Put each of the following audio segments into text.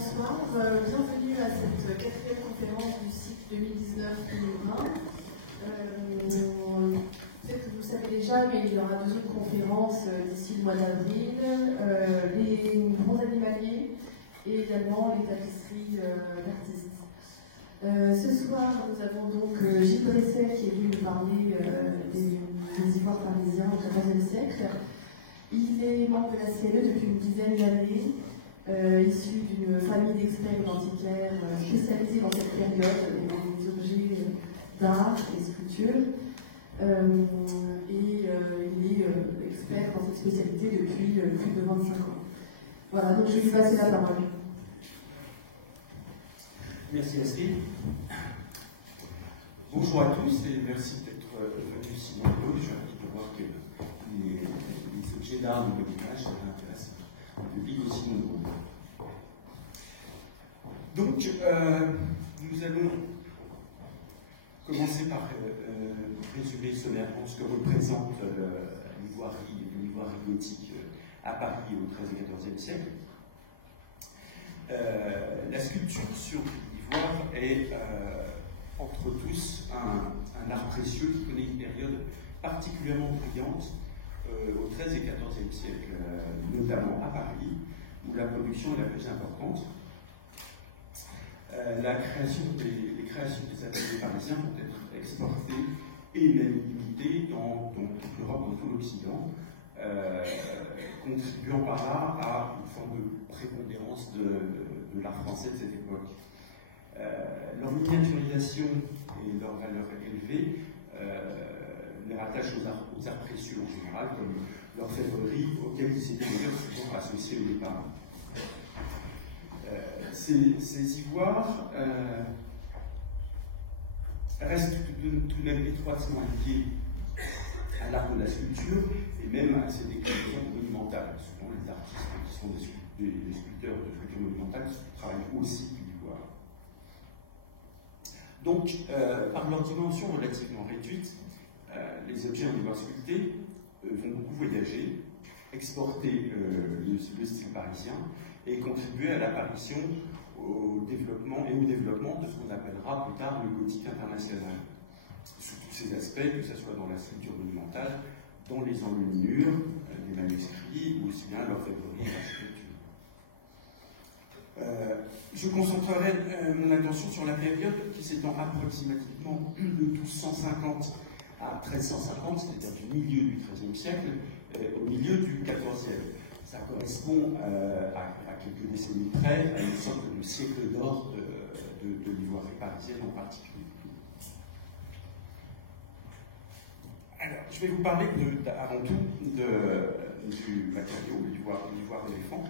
Bonsoir, bienvenue à cette quatrième conférence du cycle 2019-2020. Peut-être que vous le savez déjà, mais il y aura deux autres conférences d'ici le mois d'avril, les grands animaliers et également les tapisseries d'artistes. Ce soir, nous avons donc Gilles Bresset qui est venu nous parler des ivoires parisiens au XIVe siècle. Il est membre de la CLE depuis une dizaine d'années. Issu d'une famille d'experts identitaires spécialisés dans cette période, dans les objets d'art et sculpture. Il est expert dans cette spécialité depuis plus de 25 ans. Voilà, donc je vais lui passer la parole. Merci Astrid. Bonjour à tous et merci d'être venus si nombreux. Je suis ravi de voir que les objets d'art de l'image intéressent un public aussi nombreux. Donc, nous allons commencer par résumer sommairement ce que représente l'ivoirie gothique à Paris au XIIIe et XIVe siècle. La sculpture sur l'ivoire est, entre tous, un art précieux qui connaît une période particulièrement brillante au XIIIe et XIVe siècle, notamment à Paris, où la production est la plus importante. Les créations des ateliers parisiens vont être exportées et même limitées dans toute l'Europe, dans tout l'Occident, contribuant par là à une forme de prépondérance de l'art français de cette époque. Leur miniaturisation et leur valeur élevée les rattachent aux arts précieux en général, comme l'orfèvrerie, auxquels ils étaient d'ailleurs souvent associés au départ. Ces ivoires restent tout de même étroitement liés à l'art de la sculpture et même à ces déclinaisons monumentales. Souvent, les artistes qui sont des sculpteurs de sculpture monumentale travaillent aussi l'ivoire. Donc, par leur dimension relativement réduite, les objets en ivoire sculpté vont beaucoup voyager, exporter le style parisien et contribuer à l'apparition, au développement de ce qu'on appellera plus tard le gothique international. Sous tous ces aspects, que ce soit dans la sculpture monumentale, dans les enluminures, les manuscrits, ou aussi bien l'orfèvrerie et l'architecture. Je concentrerai mon attention sur la période qui s'étend approximativement de 1250 à 1350, c'est-à-dire du milieu du XIIIe siècle, au milieu du XIVe. Ça correspond à quelques décennies près à une sorte de siècle d'or de l'ivoirie parisienne en particulier. Alors, je vais vous parler avant tout du matériau, l'ivoire d'éléphant.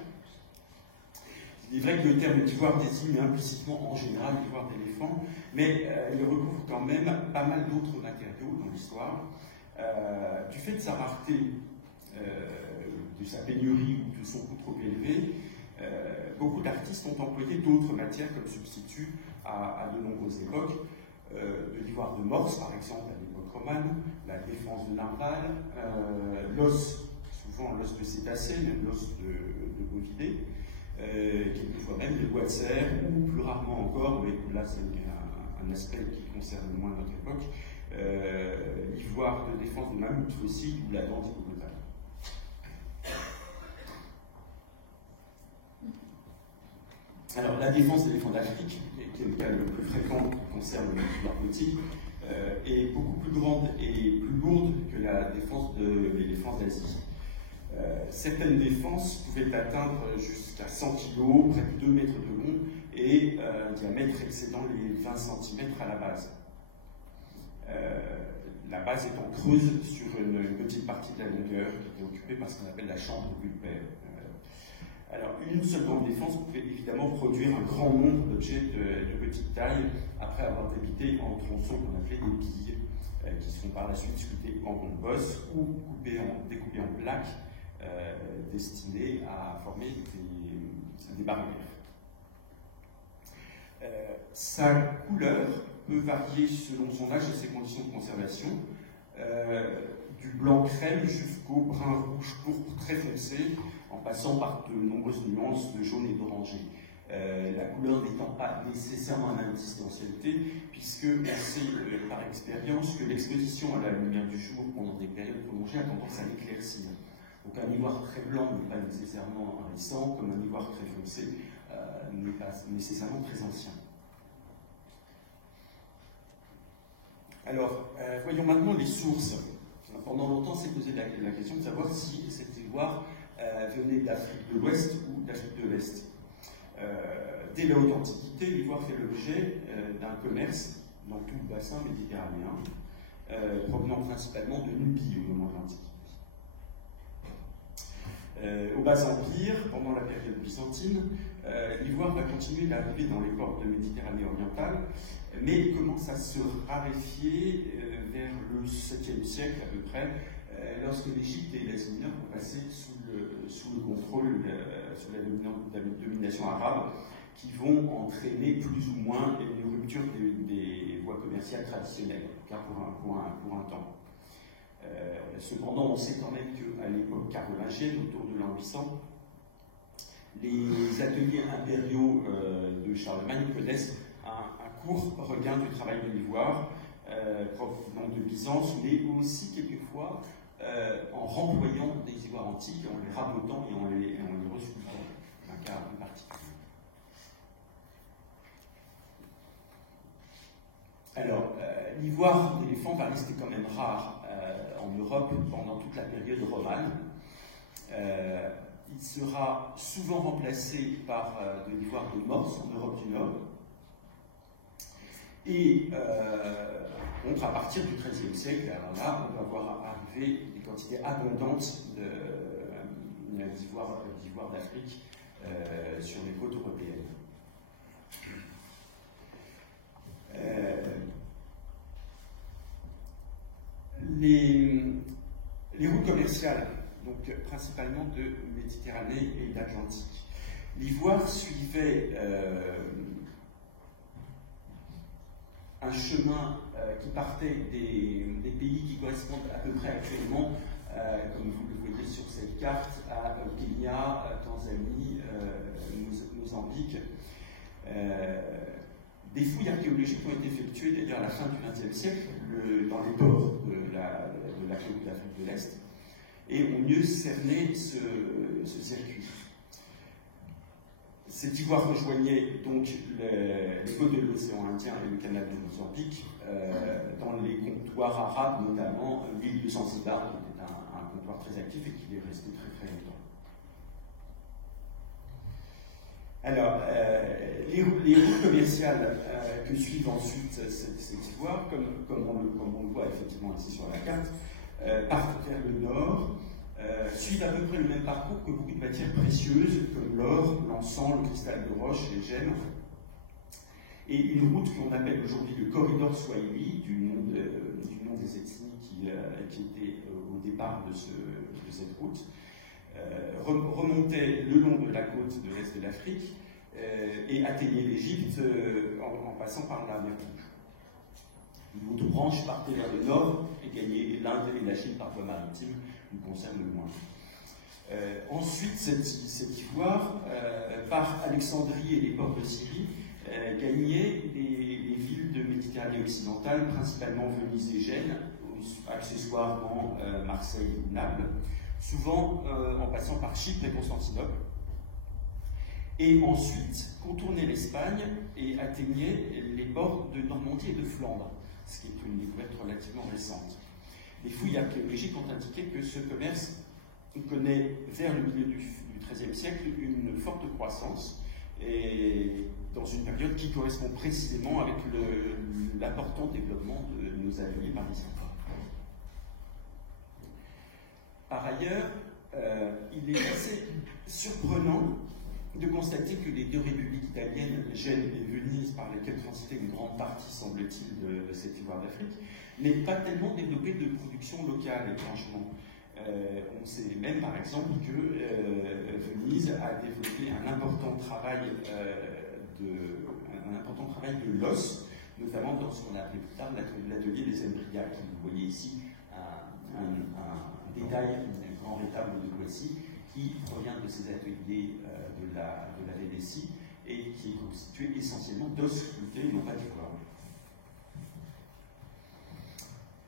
Il est vrai que le terme d'ivoire désigne implicitement en général l'ivoire d'éléphant, mais il recouvre quand même pas mal d'autres matériaux dans l'histoire. Du fait de sa rareté, de sa pénurie ou de son coût trop élevé, beaucoup d'artistes ont employé d'autres matières comme substitut à de nombreuses époques. De l'ivoire de Morse, par exemple, à l'époque romane, la défense de Narval, l'os, souvent l'os de cétacé, même l'os de bovidé, quelquefois même des bois de serre, ou plus rarement encore, mais là c'est un aspect qui concerne moins notre époque, l'ivoire de défense de mammouth aussi, ou la dent d'hippopotame. Alors, la défense des éléphants d'Afrique, qui est le cas le plus fréquent qui concerne l'ivoire gothique, est beaucoup plus grande et plus lourde que la défense de l'éléphant d'Asie. Certaines défenses pouvaient atteindre jusqu'à 100 kg, près de 2 mètres de long, et un diamètre excédant les 20 cm à la base. La base étant creuse sur une petite partie de la longueur qui était occupée par ce qu'on appelle la chambre pulpaire. Alors, une seule grande défense pouvait évidemment produire un grand nombre d'objets de petite taille après avoir débité en tronçons qu'on appelait des billes, qui sont par la suite sculptés en bosse ou découpés en plaques destinées à former des barrières. Sa couleur peut varier selon son âge et ses conditions de conservation, du blanc crème jusqu'au brun rouge pourpre très foncé, en passant par de nombreuses nuances de jaune et d'orangé. la couleur n'étant pas nécessairement un indice d'ancienneté, puisque on sait par expérience que l'exposition à la lumière du jour pendant des périodes prolongées a tendance à l'éclaircir. Donc un ivoire très blanc n'est pas nécessairement récent, comme un ivoire très foncé n'est pas nécessairement très ancien. Alors, voyons maintenant les sources. Pendant longtemps, s'est posé la question de savoir si cet ivoire venait d'Afrique de l'Ouest ou d'Afrique de l'Est. Dès la haute antiquité, l'ivoire fait l'objet d'un commerce dans tout le bassin méditerranéen, provenant principalement de Nubie au moment de l'Antiquité. Au Bas Empire, pendant la période byzantine, l'ivoire va continuer d'arriver dans les ports de Méditerranée orientale, mais commence à se raréfier vers le 7e siècle à peu près, lorsque l'Égypte et l'Asie mineure vont passer sous le contrôle, sous la domination arabe, qui vont entraîner plus ou moins une rupture des voies commerciales traditionnelles, car pour un temps. Cependant, on sait quand même qu'à l'époque carolingienne, autour de l'an 800, les ateliers impériaux de Charlemagne connaissent un court regain du travail de l'ivoire, provenant de Byzance, mais aussi quelquefois en renvoyant des ivoires antiques, en les rabotant et en les resculptant, un cas en particulier. Alors, l'ivoire d'éléphant va rester quand même rare en Europe pendant toute la période romane. Il sera souvent remplacé par de l'ivoire de morse en Europe du Nord. Et donc, à partir du XIIIe siècle, alors là, on va voir arriver des quantités abondantes d'ivoire d'Afrique sur les côtes européennes. Les routes commerciales, donc principalement de Méditerranée et d'Atlantique. L'ivoire suivait un chemin qui partait des pays qui correspondent à peu près actuellement, comme vous le voyez sur cette carte, à Kenya, Tanzanie, Mozambique. Des fouilles archéologiques ont été effectuées d'ailleurs à la fin du XXe siècle dans les ports de la côte d'Afrique de l'Est et ont mieux cerné ce circuit. Cet ivoire rejoignait donc les côtes de l'océan Indien et le canal de Mozambique, dans les comptoirs arabes, notamment l'île de Zanzibar, qui était un comptoir très actif et qui est resté très très longtemps. Alors, les routes commerciales que suivent ensuite cet ivoire, comme on le voit effectivement ici sur la carte, partent vers le nord, suivent à peu près le même parcours que beaucoup de matières précieuses comme l'or, l'encens, le cristal de roche, les gemmes, et une route qu'on appelle aujourd'hui le corridor Swahili, du nom des ethnies qui étaient au départ de cette route, remontait le long de la côte de l'Est de l'Afrique et atteignait l'Égypte en passant par la mer Rouge. Une autre branche partait vers le nord et gagnait l'Inde et la Chine par voie maritime, nous concerne le moins. Ensuite, cet ivoire, par Alexandrie et les ports de Syrie, gagnait les villes de Méditerranée occidentale, principalement Venise et Gênes, accessoirement Marseille ou Naples, souvent en passant par Chypre et Constantinople, et ensuite contournait l'Espagne et atteignait les ports de Normandie et de Flandre, ce qui est une découverte relativement récente. Les fouilles archéologiques ont indiqué que ce commerce connaît vers le milieu du XIIIe siècle une forte croissance, et dans une période qui correspond précisément avec l'important développement de nos alliés parisiens. Par ailleurs, il est assez surprenant de constater que les deux républiques italiennes, Gênes et Venise, par lesquelles transitait une grande partie, semble-t-il, de cet ivoire d'Afrique, n'aient pas tellement développé de production locale, étrangement. On sait même, par exemple, que Venise a développé un important travail de l'os, notamment dans ce qu'on a appelé plus tard l'atelier des Embria, qui vous voyez ici un détail du grand rétable de Poissy, qui provient de ces ateliers de la Vénétie et qui est constitué essentiellement d'os sculptés et non pas d'ivoire.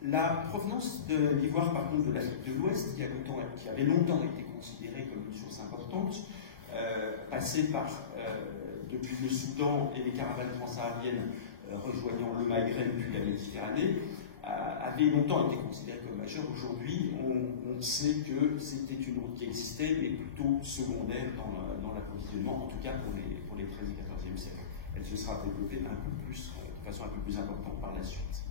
La provenance de l'ivoire, par contre, de l'Afrique de l'Ouest, qui avait longtemps été considérée comme une source importante, passée depuis le Soudan et les caravanes transsahariennes rejoignant le Maghreb puis la Méditerranée, avait longtemps été considérée comme majeure. Aujourd'hui, on sait que c'était une route qui existait, mais plutôt secondaire dans l'approvisionnement, en tout cas pour les 13 et 14e siècles. Elle se sera développée de façon un peu plus importante par la suite.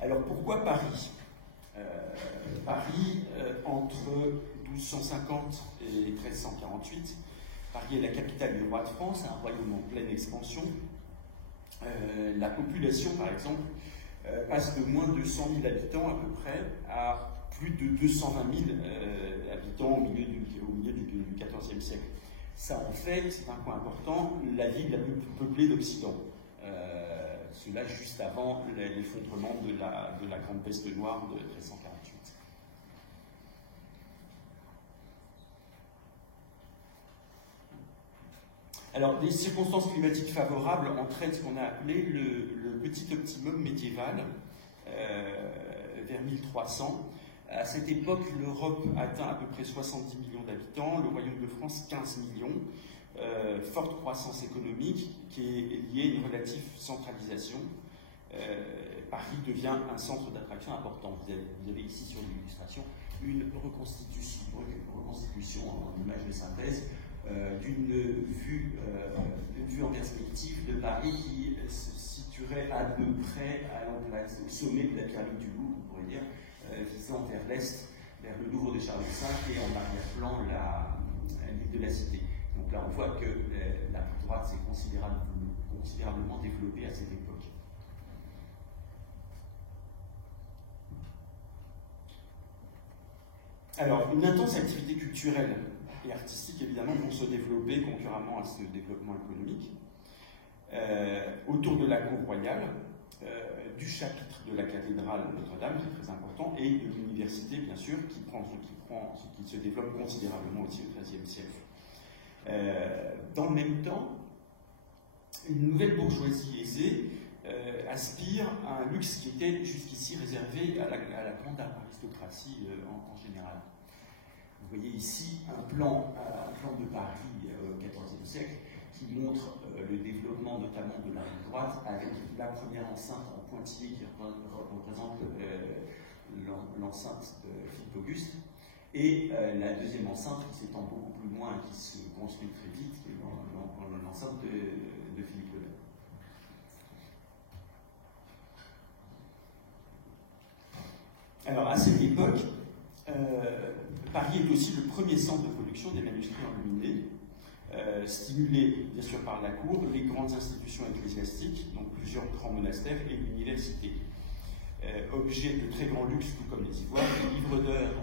Alors pourquoi Paris? Paris, entre 1250 et 1348, Paris est la capitale du roi de France, un royaume en pleine expansion. La population, par exemple, passe de moins de 100 000 habitants à peu près à plus de 220 000 habitants au milieu du XIVe siècle. Ça en fait, c'est un point important, la ville la plus peuplée d'Occident. Cela juste avant l'effondrement de la grande peste noire de 1348. Alors, des circonstances climatiques favorables entraînent ce qu'on a appelé le petit optimum médiéval vers 1300. À cette époque, l'Europe atteint à peu près 70 millions d'habitants, le Royaume de France 15 millions. Forte croissance économique qui est liée à une relative centralisation. Paris devient un centre d'attraction important. Vous avez ici sur l'illustration une reconstitution en image de synthèse d'une vue en perspective de Paris qui se situerait à peu près au sommet de la pyramide du Louvre, on pourrait dire, visant vers l'est, vers le Louvre de Charles V et en arrière-plan l'île de la Cité. Donc là, on voit que la rive droite s'est considérablement développée à cette époque. Alors, une intense activité culturelle et artistique, évidemment, vont se développer concurremment à ce développement économique. Autour de la cour royale, du chapitre de la cathédrale Notre-Dame, qui est très important, et de l'université, bien sûr, qui se développe considérablement aussi au XIIIe siècle. Dans le même temps, une nouvelle bourgeoisie aisée aspire à un luxe qui était jusqu'ici réservé à la grande aristocratie en général. Vous voyez ici un plan de Paris au XIVe siècle qui montre le développement notamment de la rive droite avec la première enceinte en pointillé qui représente l'enceinte de Philippe Auguste et la deuxième enceinte qui s'étend beaucoup plus loin et qui se construit très vite, qui est l'enceinte de Philippe le Bel. Alors à cette époque, Paris est aussi le premier centre de production des manuscrits enluminés, stimulé bien sûr par la cour, les grandes institutions ecclésiastiques, donc plusieurs grands monastères et l'université. Objet de très grand luxe, tout comme les ivoires, les livres d'heures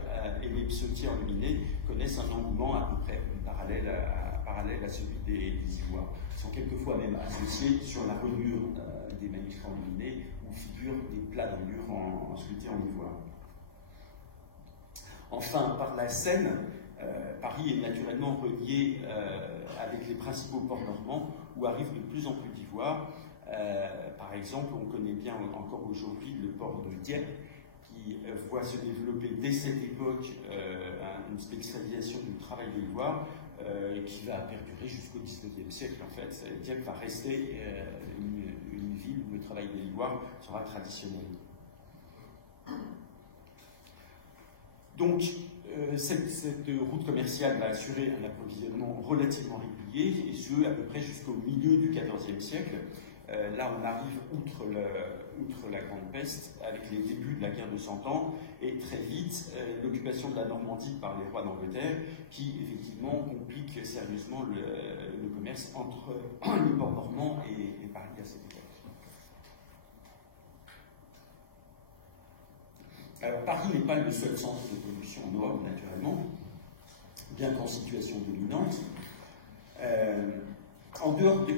et les psautiers enluminés connaissent un engouement à peu près parallèle à celui des ivoires. Ils sont quelquefois même associés sur la reliure des manuscrits enluminés où figurent des plats d'enlure sculptés en ivoire. Enfin, par la Seine, Paris est naturellement relié avec les principaux ports normands où arrivent de plus en plus d'ivoire. Par exemple, on connaît bien encore aujourd'hui le port de Dieppe qui voit se développer dès cette époque une spécialisation du travail de l'ivoire qui va perdurer jusqu'au XIXe siècle. En fait, Dieppe va rester une ville où le travail de l'ivoire sera traditionnel. Donc, cette route commerciale va assurer un approvisionnement relativement régulier, et ce, à peu près jusqu'au milieu du XIVe siècle. Là, on arrive outre la Grande Peste, avec les débuts de la guerre de 100 ans, et très vite, l'occupation de la Normandie par les rois d'Angleterre, qui, effectivement, complique sérieusement le commerce entre le port normand et Paris à cette époque. Alors, Paris n'est pas le seul centre de production en Europe, naturellement, bien qu'en situation dominante. En dehors des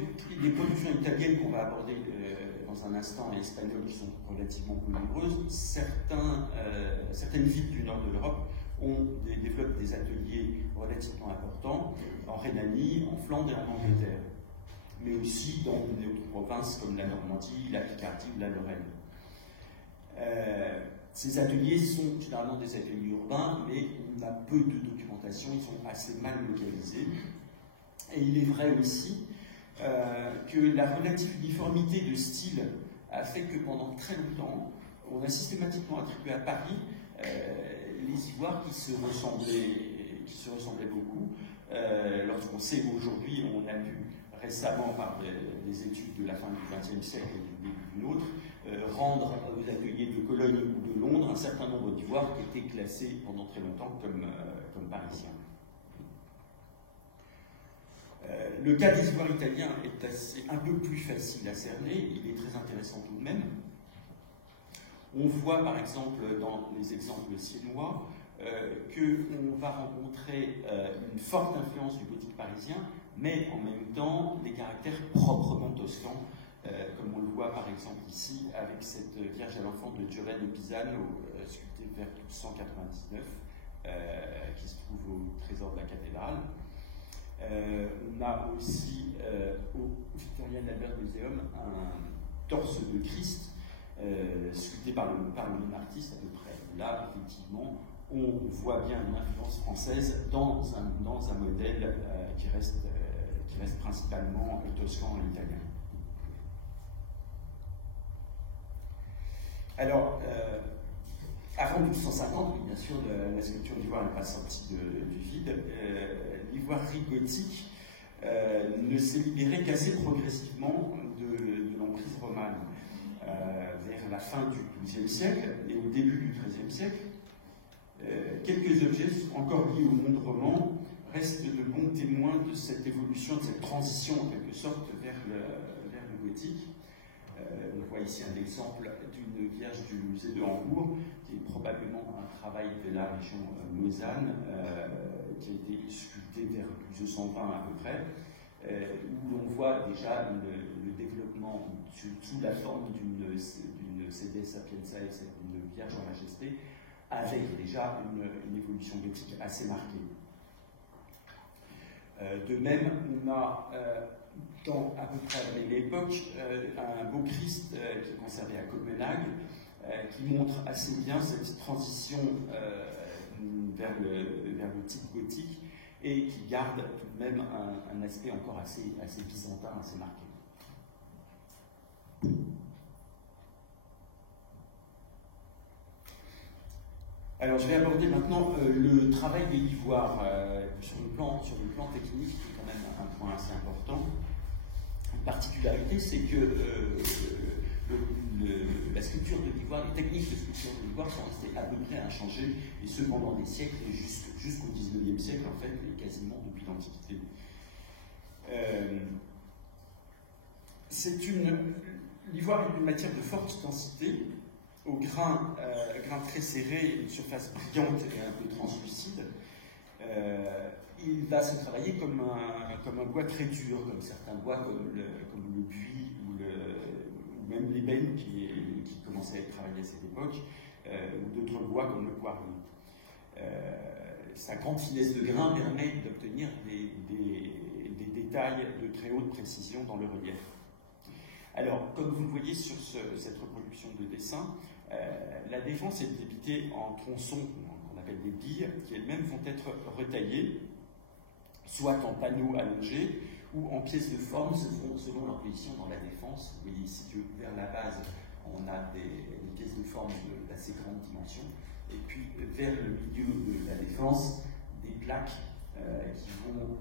productions italiennes qu'on va aborder dans un instant et espagnoles qui sont relativement peu nombreuses, certaines villes du nord de l'Europe développent des ateliers relativement importants en Rhénanie, en Flandre et en Angleterre, mais aussi dans d'autres provinces comme la Normandie, la Picardie ou la Lorraine. Ces ateliers sont généralement des ateliers urbains, mais on a peu de documentation, ils sont assez mal localisés. Et il est vrai aussi que la relative uniformité de style a fait que pendant très longtemps, on a systématiquement attribué à Paris les ivoires qui se ressemblaient beaucoup. Lorsqu'on sait qu'aujourd'hui, on a pu récemment, par des études de la fin du XXe siècle et du début du nôtre, rendre aux ateliers de Cologne ou de Londres un certain nombre d'ivoires qui étaient classés pendant très longtemps comme parisiens. Le cas des ivoires italiens est un peu plus facile à cerner, il est très intéressant tout de même. On voit par exemple dans les exemples siennois qu'on va rencontrer une forte influence du gothique parisien, mais en même temps des caractères proprement toscans, comme on le voit par exemple ici avec cette Vierge à l'enfant de Giovanni Pisano, sculptée vers 1299, qui se trouve au trésor de la cathédrale. On a aussi au Victorian Albert Museum un torse de Christ sculpté par le même artiste à peu près. Là, effectivement, on voit bien une influence française dans un modèle qui reste principalement toscan et italien. Alors, avant 1250, bien sûr, la sculpture d'ivoire n'est pas sortie du vide. L'ivoirerie gothique ne s'est libérée qu'assez progressivement de l'emprise romane. Vers la fin du XIIe siècle et au début du XIIIe siècle, quelques objets encore liés au monde roman restent de bons témoins de cette évolution, de cette transition en quelque sorte vers le gothique. On voit ici un exemple d'une vierge du musée de Hambourg, qui est probablement un travail de la région Lausanne, qui a été sculpté vers 1220 à peu près, où l'on voit déjà le développement sous la forme d'une CD Sapienza, une Vierge en Majesté, avec déjà une évolution gothique assez marquée. De même, on a à peu près à la même époque un beau Christ qui est conservé à Copenhague, qui montre assez bien cette transition vers le type gothique et qui garde tout de même un aspect encore assez byzantin, assez marqué. Alors, je vais aborder maintenant le travail de l'ivoire sur le plan technique, qui est quand même un point assez important. Une particularité, c'est que la sculpture de l'ivoire, les techniques de sculpture de l'ivoire sont restées à peu près inchangées, et ce pendant des siècles, et jusqu'au XIXe siècle, en fait, et quasiment depuis l'Antiquité. L'ivoire est une matière de forte densité, au grain très serré, une surface brillante et un peu translucide. Il va se travailler comme un bois très dur, comme certains bois comme le buis ou même l'ébène qui commençait à être travaillé à cette époque, ou d'autres bois comme le poirier. Sa grande finesse de grain permet d'obtenir des détails de très haute précision dans le relief. Alors, comme vous le voyez sur cette reproduction de dessin, la défense est débitée en tronçons qu'on appelle des billes, qui elles-mêmes vont être retaillées, soit en panneaux allongés ou en pièces de forme selon leur position dans la défense. Vous voyez ici que vers la base, on a des pièces de forme d'assez grande dimension, et puis vers le milieu de la défense, des plaques qui vont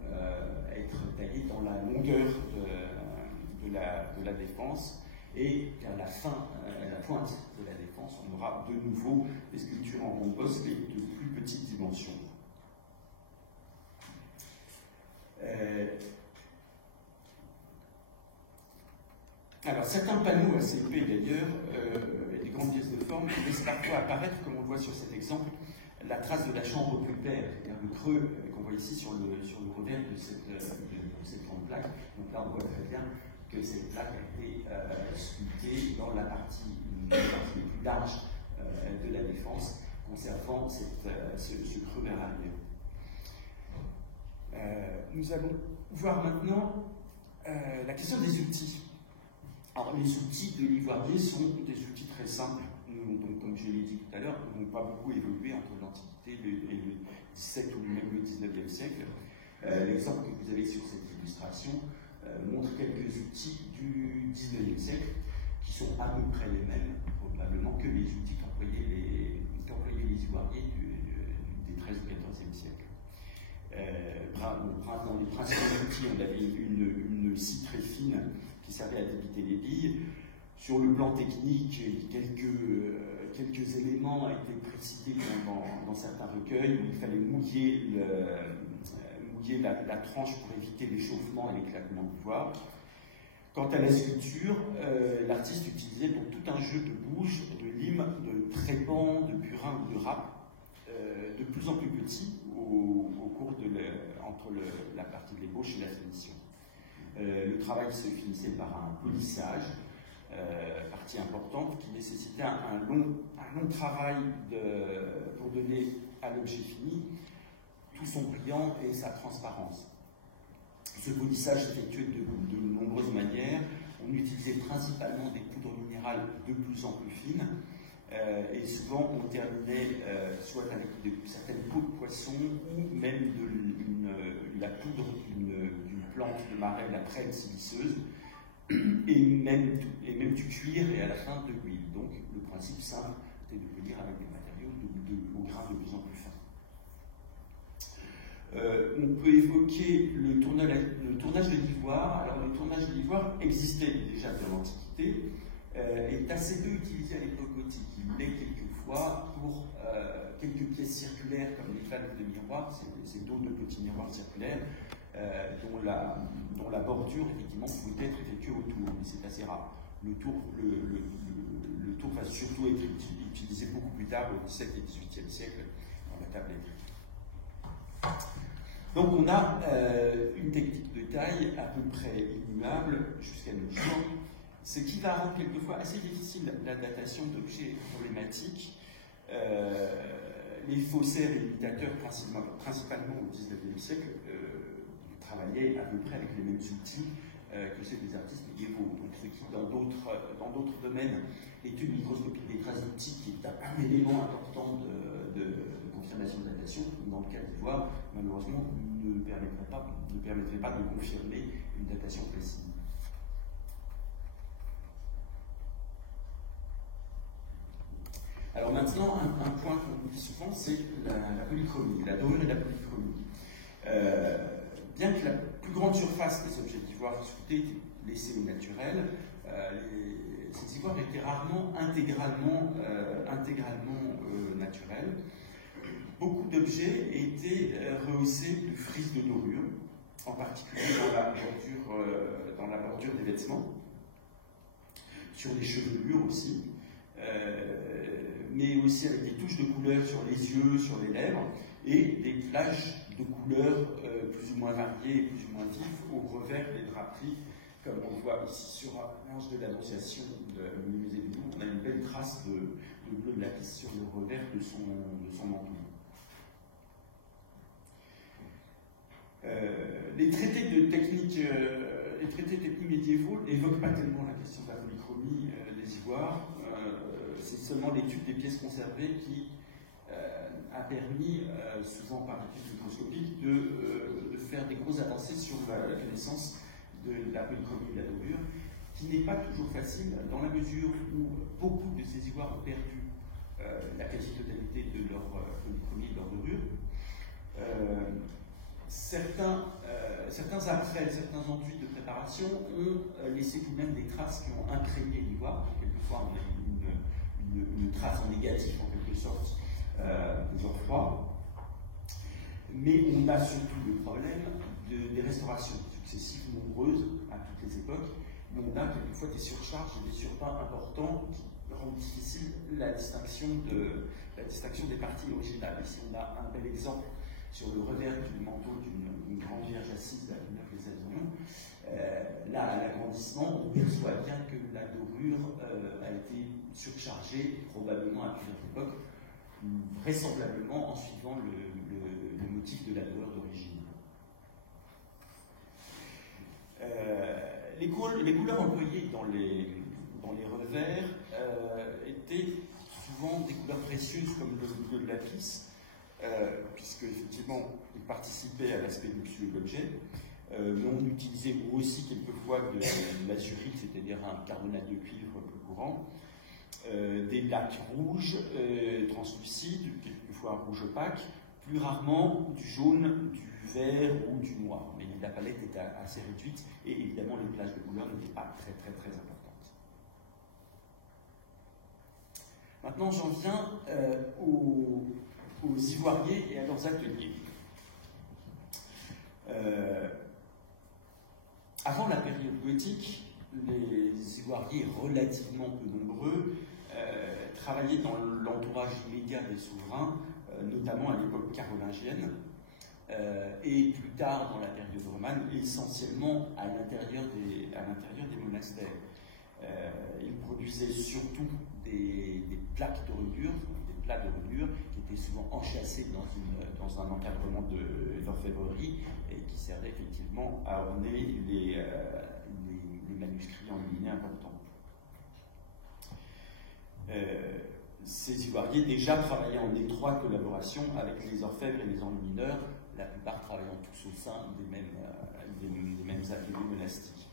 être taillées dans la longueur de la défense, et vers la pointe de la défense, on aura de nouveau des sculptures en rond-bosse de plus petites dimensions. Alors, certains panneaux assez épais d'ailleurs, et des grandes pièces de forme, laissent parfois apparaître, comme on le voit sur cet exemple, la trace de la chambre pulpaire, c'est-à-dire le creux qu'on voit ici sur le revers de cette grande plaque. Donc là, on voit très bien que cette plaque a été sculptée dans la partie plus large de la défense, conservant ce creux vers l'arrière. Nous allons voir maintenant la question des outils. Alors, les outils de l'ivoirier sont des outils très simples. Donc, comme je l'ai dit tout à l'heure, nous n'avons pas beaucoup évolué entre l'Antiquité et le XVIIe ou même le XIXe siècle. L'exemple que vous avez sur cette illustration montre quelques outils du XIXe siècle qui sont à peu près les mêmes, probablement, que les outils qu'employaient les ivoiriers des XIIIe et XIVe siècles. Dans les principaux outils, on avait une scie très fine qui servait à débiter les billes. Sur le plan technique, quelques éléments ont été précités dans certains recueils où il fallait mouiller la tranche pour éviter l'échauffement et l'éclatement du bois. Quant à la sculpture, l'artiste utilisait donc tout un jeu de bouges, de limes, de trépans, de burins ou de râpes, de plus en plus petits au cours entre la partie de l'ébauche et la finition. Le travail se finissait par un polissage, partie importante, qui nécessitait un long travail pour donner à l'objet fini tout son brillant et sa transparence. Ce polissage s'effectuait de nombreuses manières. On utilisait principalement des poudres minérales de plus en plus fines, et souvent on terminait soit avec certaines peaux de poisson ou même la poudre d'une plante de marais, la prêle siliceuse, et même du cuir et à la fin de l'huile. Donc le principe simple était de polir avec des matériaux au grain de plus en plus fin. On peut évoquer le tournage de l'ivoire. Alors le tournage de l'ivoire existait déjà dans l'Antiquité, est assez peu utilisé à l'époque gothique. Il l'est quelquefois pour quelques pièces circulaires comme les valves de miroirs, ces dos de petits miroirs circulaires, dont la bordure effectivement pouvait être effectuée autour, mais c'est assez rare. Le tour va surtout être utilisé beaucoup plus tard, au XVIIe et XVIIIe siècle, dans la tabletterie. Donc on a une technique de taille à peu près immuable jusqu'à nos jours, ce qui va rendre quelquefois assez difficile la datation d'objets problématiques. Les faussaires et imitateurs, principalement au XIXe siècle, travaillaient à peu près avec les mêmes outils que ceux des artistes médiévaux. Donc ce qui, dans d'autres domaines, est une microscopie des traces d'outils qui est un élément important de confirmation de datation, dans le cas d'ivoire, malheureusement, ne permettrait pas de confirmer une datation précise. Alors maintenant, un point qu'on dit souvent, c'est la polychromie, la dorure et la polychromie. Bien que la plus grande surface des objets d'ivoire sculptés était laissée au naturel, ces ivoires étaient rarement intégralement naturels. Beaucoup d'objets étaient rehaussés de frises de dorure, en particulier dans la bordure des vêtements, sur les chevelures aussi, mais aussi avec des touches de couleur sur les yeux, sur les lèvres, et des plages de couleurs plus ou moins variées et plus ou moins vives au revers des draperies, comme on voit ici sur l'ange de l'Annonciation du musée du Louvre. On a une belle trace de bleu de lapis sur le revers de son manteau. Les traités techniques médiévaux n'évoquent pas tellement la question de la polychromie des ivoires. C'est seulement l'étude des pièces conservées qui a permis, souvent par l'étude microscopique, de faire des grosses avancées sur la connaissance de la polychromie de la dorure, qui n'est pas toujours facile dans la mesure où beaucoup de ces ivoires ont perdu la quasi-totalité de leur polychromie et de leur dorure. Certains apprêts, certains enduits de préparation ont laissé tout de même des traces qui ont imprégné l'ivoire. Quelquefois, on a une trace en négatif, en quelque sorte, des ors froids. Mais on a surtout le problème des restaurations successives nombreuses à toutes les époques. Mais on a quelquefois des surcharges et des surpeints importants qui rendent difficile la distinction des parties originales. Ici, on a un bel exemple sur le revers du manteau d'une grande vierge assise à l'honneur des Avignons. Là, à l'agrandissement, on perçoit bien que la dorure a été surchargée, probablement à plusieurs époques, vraisemblablement en suivant le motif de la dehors d'origine. Les couleurs employées dans les revers étaient souvent des couleurs précieuses comme le bleu de lapis, puisque effectivement ils participaient à l'aspect luxueux de l'objet. Mais on utilisait aussi quelquefois de l'azurite, c'est-à-dire un carbonate de cuivre plus courant, des lacs rouges translucides, quelquefois un rouge opaque, plus rarement du jaune, du vert ou du noir. Mais la palette était assez réduite et évidemment les plages de couleurs n'étaient pas très importantes. Maintenant j'en viens aux ivoiriers et à leurs ateliers. Avant la période gothique, les ivoiriers relativement peu nombreux travaillaient dans l'entourage immédiat des souverains, notamment à l'époque carolingienne, et plus tard dans la période romane, essentiellement à l'intérieur des monastères. Ils produisaient surtout des plaques de reliure, des plats de reliure qui étaient souvent enchâssés dans un encadrement d'orfèvrerie et qui servaient effectivement à orner les manuscrits enluminés importants. Ces ivoiriers déjà travaillaient en étroite collaboration avec les orfèvres et les enlumineurs, la plupart travaillant tous au sein des mêmes ateliers monastiques.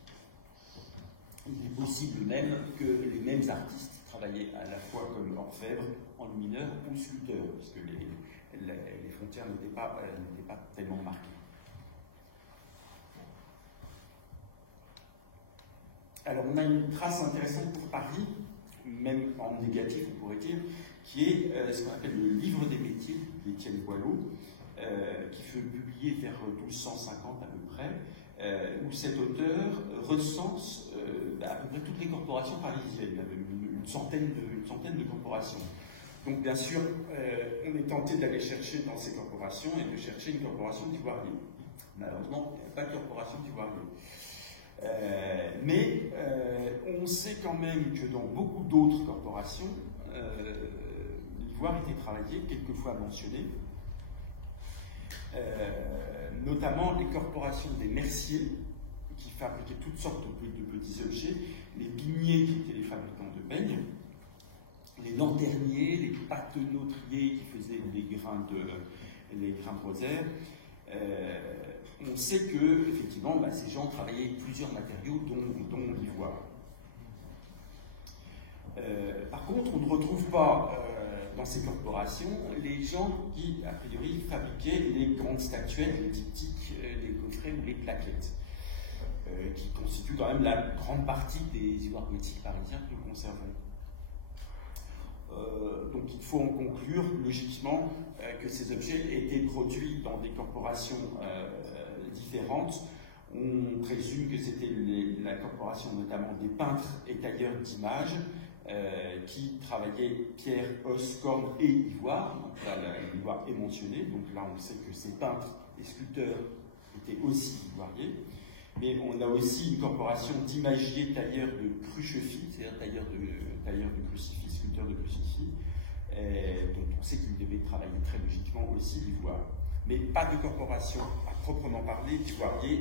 Il est possible même que les mêmes artistes travaillaient à la fois comme orfèvres, enlumineurs ou sculpteurs, puisque les frontières n'étaient pas tellement marquées. Alors on a une trace intéressante pour Paris, même en négatif on pourrait dire, qui est ce qu'on appelle le livre des métiers d'Étienne Boileau, qui fut publié vers 1250 à peu près, où cet auteur recense à peu près toutes les corporations parisiennes. Il y avait une centaine de corporations. Donc bien sûr, on est tenté d'aller chercher dans ces corporations et de chercher une corporation d'ivoiriers. Malheureusement, il n'y a pas de corporation d'ivoiriers. Mais on sait quand même que dans beaucoup d'autres corporations, l'ivoire était travaillé, quelquefois mentionné, notamment les corporations des merciers qui fabriquaient toutes sortes de petits objets, les pigniers qui étaient les fabricants de peignes, les lanterniers, les pâtenautriers qui faisaient les grains de rosaire. On sait que, effectivement, ces gens travaillaient plusieurs matériaux, dont l'ivoire. Par contre, on ne retrouve pas dans ces corporations les gens qui, a priori, fabriquaient les grandes statuettes, les diptyques, les coffrets ou les plaquettes, qui constituent quand même la grande partie des ivoires gothiques parisiens que nous conservons. Donc il faut en conclure, logiquement, que ces objets étaient produits dans des corporations différentes. On présume que c'était la corporation notamment des peintres et tailleurs d'images qui travaillaient pierre, os, corne et ivoire. Donc là, l'ivoire est mentionné. Donc là, on sait que ces peintres et sculpteurs étaient aussi ivoiriers. Mais on a aussi une corporation d'imagiers tailleurs de crucifix, c'est-à-dire tailleurs de crucifix, sculpteurs de crucifix. Donc on sait qu'ils devaient travailler très logiquement aussi l'ivoire. Mais pas de corporation à proprement parler d'ivoiriers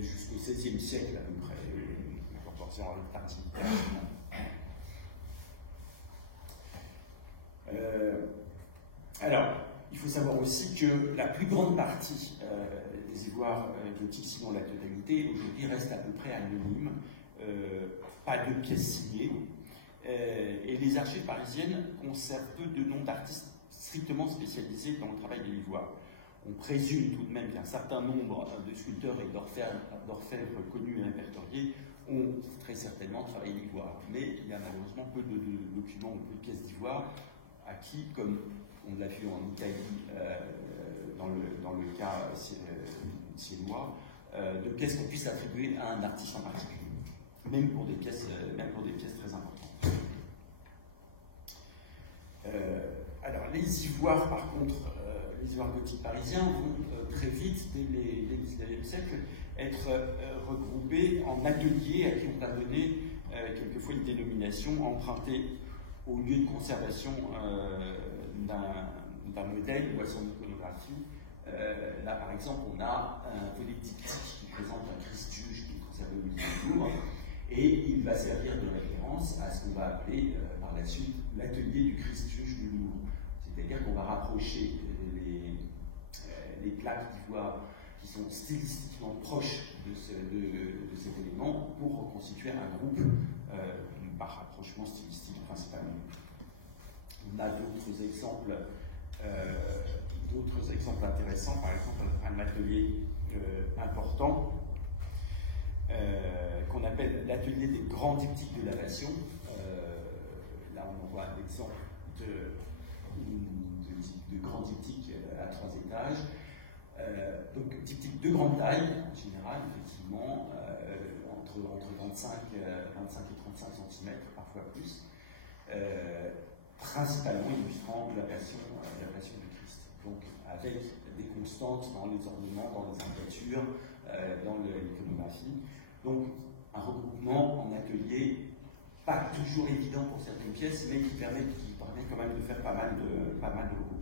jusqu'au XVIe siècle à peu près, une corporation avec tardiveté. Alors, il faut savoir aussi que la plus grande partie des ivoires gothiques, sinon la totalité, aujourd'hui reste à peu près anonyme, pas de pièces signées. Et les archives parisiennes conservent peu de noms d'artistes strictement spécialisés dans le travail de l'ivoire. On présume tout de même qu'un certain nombre de sculpteurs et d'orfèvres connus et répertoriés ont très certainement travaillé l'ivoire. Mais il y a malheureusement peu de documents ou peu de pièces d'ivoire à qui, comme on l'a vu en Italie dans le cas siennois, de pièces qu'on puisse attribuer à un artiste en particulier, même pour des pièces très importantes. Alors les ivoires, par contre, les ivoires gothiques parisiens vont très vite, dès le XIXe siècle, être regroupés en ateliers à qui on a donné quelquefois une dénomination empruntée au lieu de conservation d'un modèle ou à son iconographie. Là, par exemple, on a un volet diptyque qui présente un Christ-Juge qui est conservé au musée du Louvre, et il va servir de référence à ce qu'on va appeler par la suite l'atelier du Christ-Juge du Louvre. C'est-à-dire qu'on va rapprocher les plaques d'ivoire qui sont stylistiquement proches de cet élément pour reconstituer un groupe par rapprochement stylistique principalement. On a d'autres exemples intéressants, par exemple un atelier important qu'on appelle l'atelier des grands diptyques de la Nation. Là, on voit un exemple de grands diptyques à 3 étages. Donc, diptyques de grande taille, en général, effectivement, entre 25 et 35 cm, parfois plus, principalement illustrant la passion du Christ. Donc, avec des constantes dans les ornements, dans les impressions, dans l'iconographie. Donc, un regroupement en atelier, pas toujours évident pour certaines pièces, mais qui permet quand même de faire pas mal de regroupements.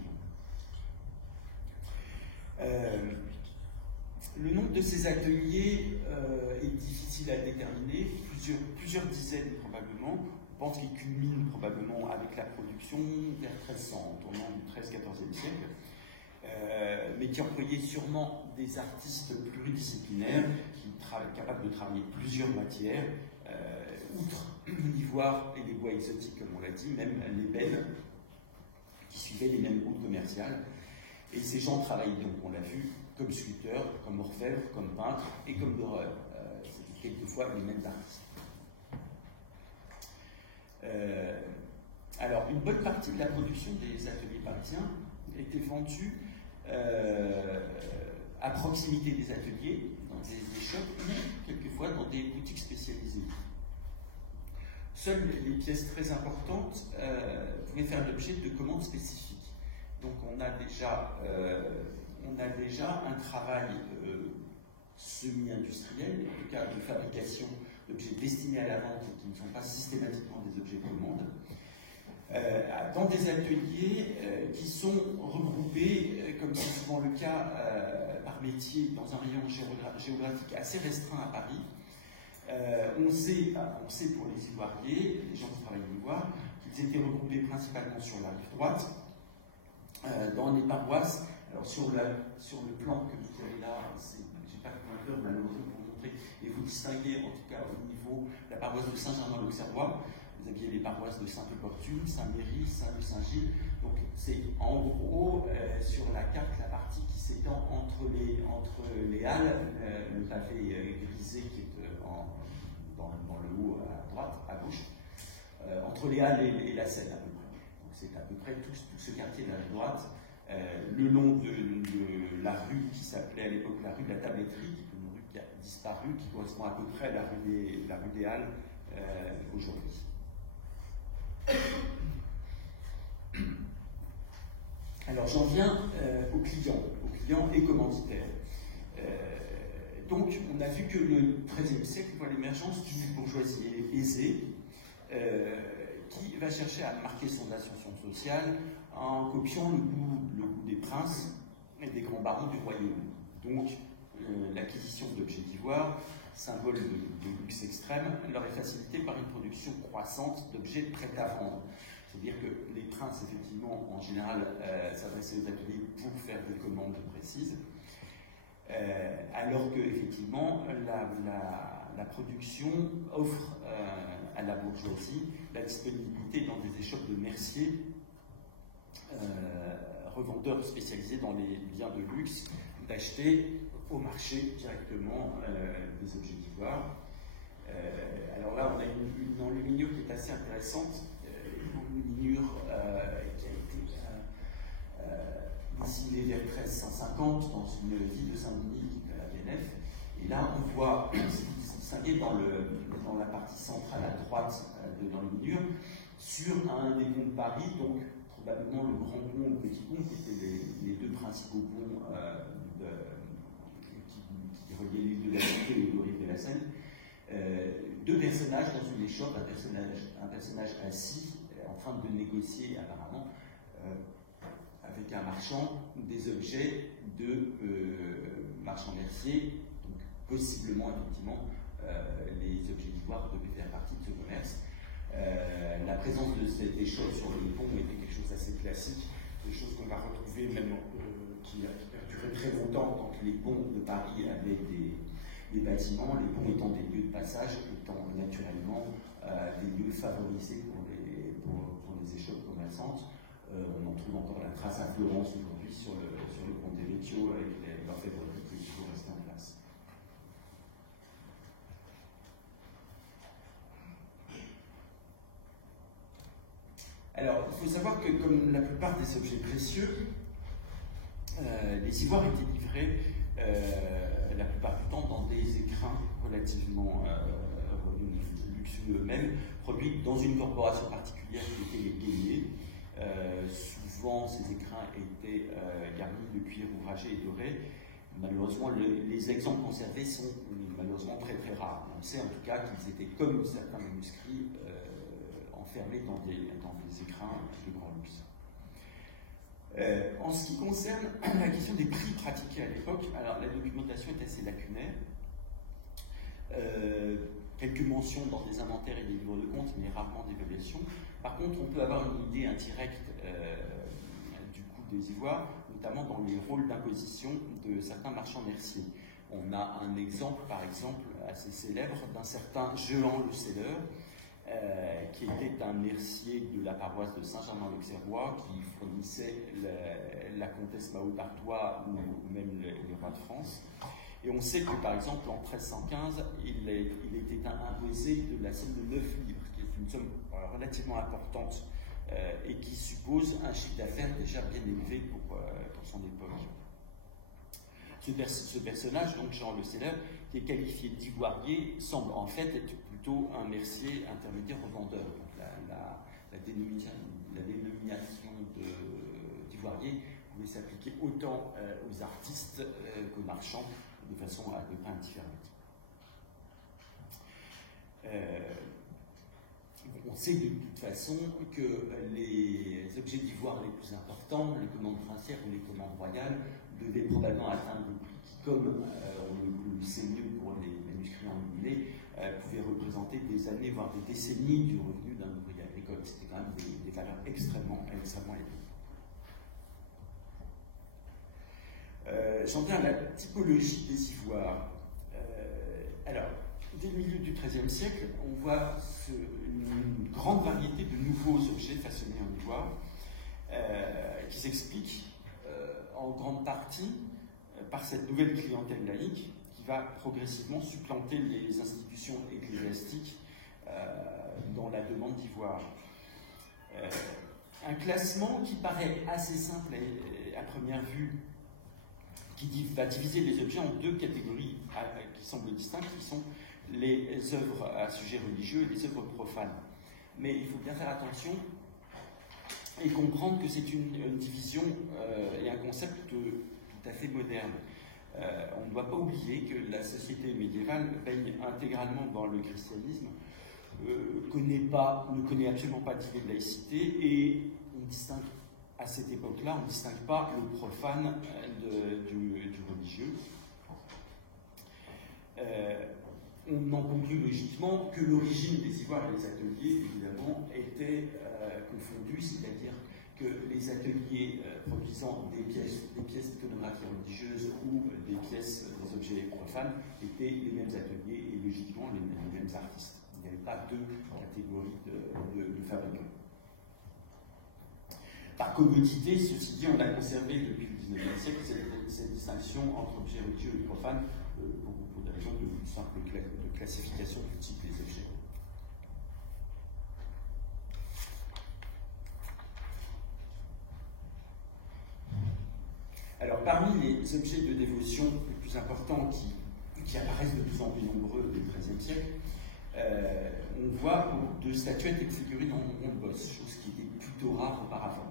Le nombre de ces ateliers est difficile à déterminer, plusieurs dizaines probablement. On pense qu'il culmine probablement avec la production vers 1300, au tournant du 13-14e siècle, mais qui employait sûrement des artistes pluridisciplinaires capables de travailler plusieurs matières, outre l'ivoire et les bois exotiques, comme on l'a dit, même l'ébène, qui suivaient les mêmes routes commerciales. Et ces gens travaillent donc, on l'a vu, comme sculpteurs, comme orfèvres, comme peintres et comme doreurs. C'était quelquefois les mêmes artistes. Alors, une bonne partie de la production des ateliers parisiens était vendue à proximité des ateliers, dans des shops ou quelquefois dans des boutiques spécialisées. Seules les pièces très importantes pouvaient faire l'objet de commandes spécifiques. Donc on a déjà un travail semi-industriel, en tout cas de fabrication d'objets destinés à la vente et qui ne sont pas systématiquement des objets de commande, dans des ateliers qui sont regroupés, comme c'est souvent le cas par métier, dans un rayon géographique assez restreint à Paris. On sait pour les ivoiriers, les gens qui travaillent l'ivoire, qu'ils étaient regroupés principalement sur la rive droite, dans les paroisses. Alors sur le plan que vous avez là, je n'ai pas de pointeur malheureusement pour montrer, mais vous distinguez en tout cas au niveau de la paroisse de Saint-Germain-l'Auxerrois. Vous aviez les paroisses de Sainte-Opportune, Saint-Méry, Saint-Louis-Saint-Gilles. Donc c'est en gros sur la carte la partie qui s'étend entre les halles, le pavé grisé qui est dans le haut à droite, à gauche, entre les halles et la Seine à peu près. Donc c'est à peu près tout ce quartier de la rive droite, le long de la rue qui s'appelait à l'époque la rue de la Tabletterie, qui est une rue qui a disparu, qui correspond à peu près à la rue des Halles aujourd'hui. Alors j'en viens aux clients et commanditaires. Donc on a vu que le XIIIe siècle voit l'émergence d'une bourgeoisie aisée qui va chercher à marquer son ascension sociale en copiant le goût des princes et des grands barons du royaume. Donc l'acquisition d'objets d'ivoire, symbole de luxe extrême, leur est facilitée par une production croissante d'objets prêts à vendre. C'est-à-dire que les princes, effectivement, en général, s'adressaient aux ateliers pour faire des commandes précises, alors que, effectivement, la production offre à la bourgeoisie la disponibilité dans des échoppes de merciers, revendeurs spécialisés dans les biens de luxe, d'acheter au marché directement des objets d'ivoire. Alors là, on a une enluminure qui est assez intéressante, une enluminure qui a été dessinée vers 1350 dans une ville de Saint-Denis qui est à la BNF. Et là, on voit, c'est distingué dans la partie centrale à droite de l'enluminure, sur un des ponts de Paris, donc probablement le grand pont ou le petit pont, qui étaient les deux principaux ponts qui reliaient l'île de la Cité et le rive de la Seine. Deux personnages dans une échoppe, un personnage assis en train de négocier apparemment cas marchand, des objets de marchands merciers, donc possiblement, effectivement, les objets d'ivoire devaient faire partie de ce commerce. La présence de cette échelle sur les ponts était quelque chose d'assez classique, des choses qu'on va retrouver même qui a perduré très longtemps tant que les ponts de Paris avaient des bâtiments, les ponts étant des lieux de passage, étant naturellement des lieux favorisés pour les échoppes commerçantes. On en trouve encore la trace à Florence aujourd'hui sur le pont des Vecchio avec l'orfèvrerie qui est toujours restée en place. Alors, il faut savoir que comme la plupart des objets précieux, les ivoires étaient livrés la plupart du temps dans des écrins relativement luxueux eux-mêmes, produits dans une corporation particulière qui était les guéniers. Souvent, ces écrins étaient garnis de cuir ouvragé et doré. Malheureusement, les exemples conservés sont malheureusement très très rares. On sait en tout cas qu'ils étaient, comme certains manuscrits, enfermés dans des écrins de grand luxe. En ce qui concerne la question des prix pratiqués à l'époque, alors la documentation est assez lacunaire. Quelques mentions dans des inventaires et des livres de compte, mais rarement d'évaluation. Par contre, on peut avoir une idée indirecte du coût des ivoires, notamment dans les rôles d'imposition de certains marchands merciers. On a un exemple, par exemple, assez célèbre d'un certain Jehan le Selleur, qui était un mercier de la paroisse de Saint-Germain-l'Auxerrois, qui fournissait la comtesse Maud d'Artois ou même les rois de France. Et on sait que, par exemple, en 1315, il était imposé de la somme de 9 livres, qui est une somme relativement importante et qui suppose un chiffre d'affaires déjà bien élevé pour son époque. Ce personnage, donc Jean le Selleur, qui est qualifié d'ivoirier, semble en fait être plutôt un mercier intermédiaire revendeur. Donc la dénomination d'ivoirier pouvait s'appliquer autant aux artistes qu'aux marchands de façon à peu près indifférente. On sait de toute façon que les objets d'ivoire les plus importants, les commandes princières ou les commandes royales, devaient probablement atteindre le prix qui, comme on le sait mieux pour les manuscrits enluminés, pouvaient représenter des années, voire des décennies du revenu d'un ouvrier agricole. C'était quand même des valeurs extrêmement élevées. J'en viens à la typologie des ivoires. Alors, dès le milieu du XIIIe siècle, on voit une grande variété de nouveaux objets façonnés en ivoire qui s'expliquent en grande partie par cette nouvelle clientèle laïque qui va progressivement supplanter les institutions ecclésiastiques dans la demande d'ivoire. Un classement qui paraît assez simple à première vue, qui va diviser les objets en deux catégories qui semblent distinctes, qui sont les œuvres à sujet religieux et les œuvres profanes. Mais il faut bien faire attention et comprendre que c'est une division et un concept tout à fait moderne. On ne doit pas oublier que la société médiévale baigne intégralement dans le christianisme, ne connaît absolument pas d'idée de laïcité, et on distingue à cette époque-là, on ne distingue pas le profane du religieux. On en conclut logiquement que l'origine des ivoires et des ateliers, évidemment, était confondue, c'est-à-dire que les ateliers produisant des pièces d'iconographie religieuse ou des objets profanes étaient les mêmes ateliers et logiquement les mêmes artistes. Il n'y avait pas deux catégories de fabricants. Par commodité, ceci dit, on a conservé depuis le XIXe siècle cette distinction entre objets religieux et profanes pour des raisons de simple classification du type des objets. Alors, parmi les objets de dévotion les plus importants qui apparaissent de plus en plus nombreux au XIIIe siècle, on voit de statuettes et de figurines en ronde-bosse, chose qui était plutôt rare auparavant.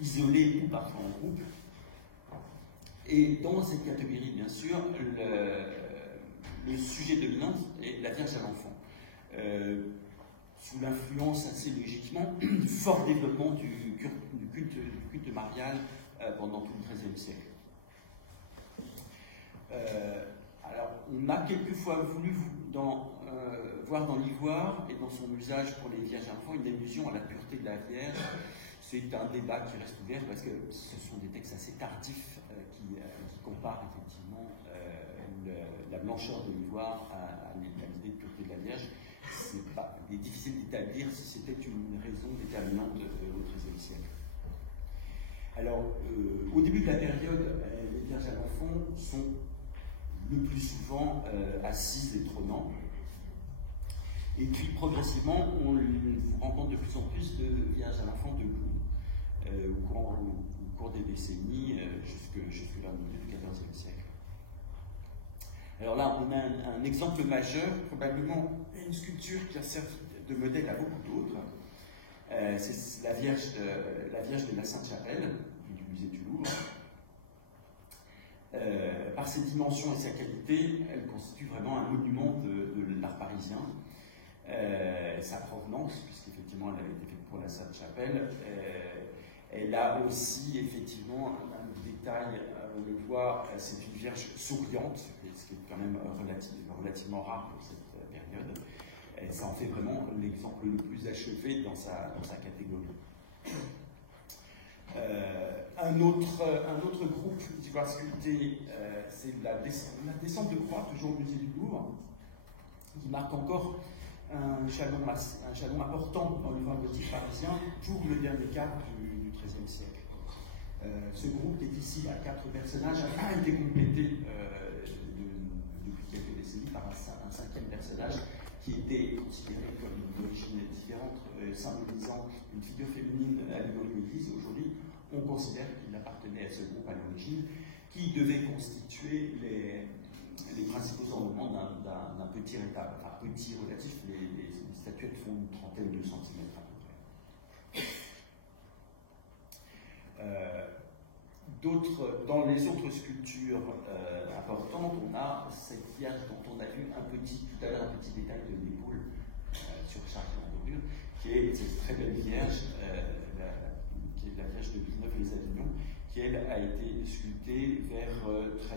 Isolées ou parfois en groupe. Et dans cette catégorie, bien sûr, le sujet dominant est la Vierge à l'enfant. Sous l'influence, assez logiquement, du fort développement du culte mariale pendant tout le XIIIe siècle. Alors, on a quelquefois voulu voir dans l'ivoire et dans son usage pour les vierges enfants une allusion à la pureté de la Vierge. C'est un débat qui reste ouvert parce que ce sont des textes assez tardifs qui comparent effectivement la blancheur de l'ivoire à l'idée de pureté de la Vierge. Il est difficile d'établir si c'était une raison déterminante au XIIIe siècle. Alors, au début de la période, les vierges à l'enfant sont le plus souvent assises et trônant. Et puis, progressivement, on rencontre de plus en plus de vierges à l'enfant debout au cours des décennies jusque vers le milieu du XIVe siècle. Alors là, on a un exemple majeur, probablement une sculpture qui a servi de modèle à beaucoup d'autres. C'est la Vierge de la Sainte-Chapelle, du musée du Louvre. Par ses dimensions et sa qualité, elle constitue vraiment un monument de l'art parisien. Sa provenance, puisqu'effectivement elle avait été faite pour la Sainte-Chapelle, elle a aussi effectivement un détail, on le voit, c'est une Vierge souriante, ce qui est quand même relativement rare pour cette période. Ça en fait vraiment l'exemple le plus achevé dans sa catégorie. Un autre groupe d'ivoire sculpté, c'est la descente de croix, toujours au musée du Louvre, qui marque encore un jalon important dans l'ivoire gothique parisien pour le dernier quart du XIIIe siècle. Ce groupe, qui est ici à 4 personnages, a été complété depuis quelques décennies par un 5e personnage qui était considéré comme une origine différente, symbolisant une figure féminine allégorie de l'Église. Aujourd'hui, on considère qu'il appartenait à ce groupe à l'origine, qui devait constituer les principaux ornements d'un petit rétable. Enfin, petit relatif, les statuettes font une trentaine de centimètres à peu près. Dans les autres sculptures importantes, on a cette Vierge dont on a vu tout à l'heure un petit détail de l'épaule sur chaque envergure, qui est cette très belle Vierge, qui est la Vierge de Villeneuve-les-Avignon, qui elle a été sculptée vers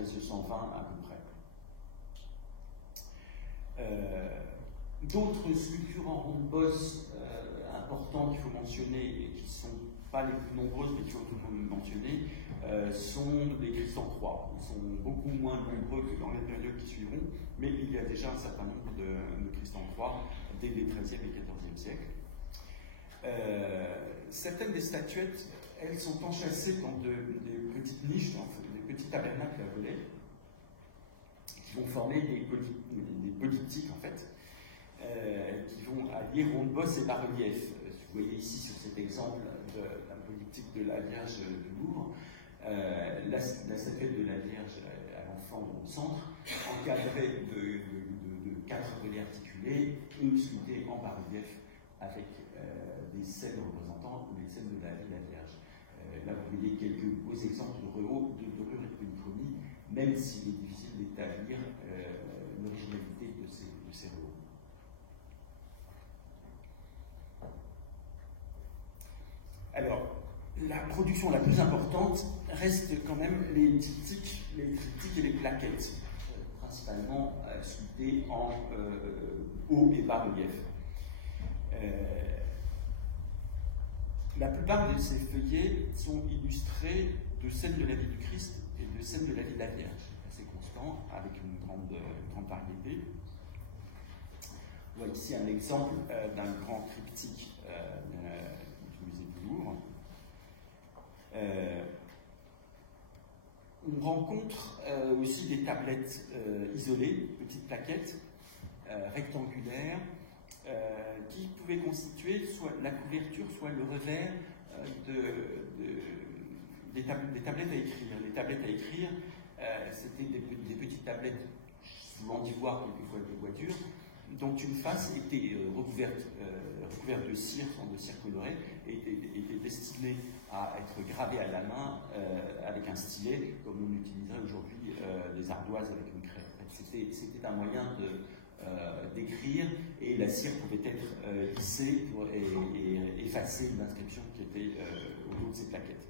1320 à peu près. D'autres sculptures en ronde-bosse importantes qu'il faut mentionner et qui ne sont pas les plus nombreuses mais qu'il faut tout de même mentionner sont des Christ en croix. Ils sont beaucoup moins nombreux que dans les périodes qui suivront, mais il y a déjà un certain nombre de Christ en croix dès les XIIIe et XIVe siècles. Certaines des statuettes, elles sont enchâssées dans des petites niches, des petits tabernacles à volets, qui vont former des polyptyques en fait, qui vont allier ronde-bosse et bas-relief. Vous voyez ici sur cet exemple d'un polyptyque de la Vierge du Louvre, la statuette de la Vierge à l'enfant au centre, encadrée de 4 relais articulés, sculptés en bas-relief avec des scènes représentant les scènes de la vie de la Vierge. Là, vous voyez quelques beaux exemples de dorure et de polychromie, même s'il est difficile d'établir l'originalité de ces reaux. Alors, la production la plus importante reste quand même les triptyques et les plaquettes, principalement sculptées en haut et bas relief. La plupart de ces feuillets sont illustrés de scènes de la vie du Christ et de scènes de la vie de la Vierge, assez constant, avec une grande variété. On voit ici un exemple d'un grand triptyque du musée du Louvre. On rencontre aussi des tablettes isolées, petites plaquettes rectangulaires, qui pouvaient constituer soit la couverture, soit le revers des tablettes à écrire. Les tablettes à écrire, c'était des petites tablettes, souvent d'ivoire, quelquefois de bois dur, dont une face était recouverte de cire, de cire colorée, et était destinée à être gravée à la main avec un stylet, comme on utiliserait aujourd'hui des ardoises avec une craie. C'était un moyen d'écrire, et la cire pouvait être lissée et effacer l'inscription qui était au dos de ces plaquettes.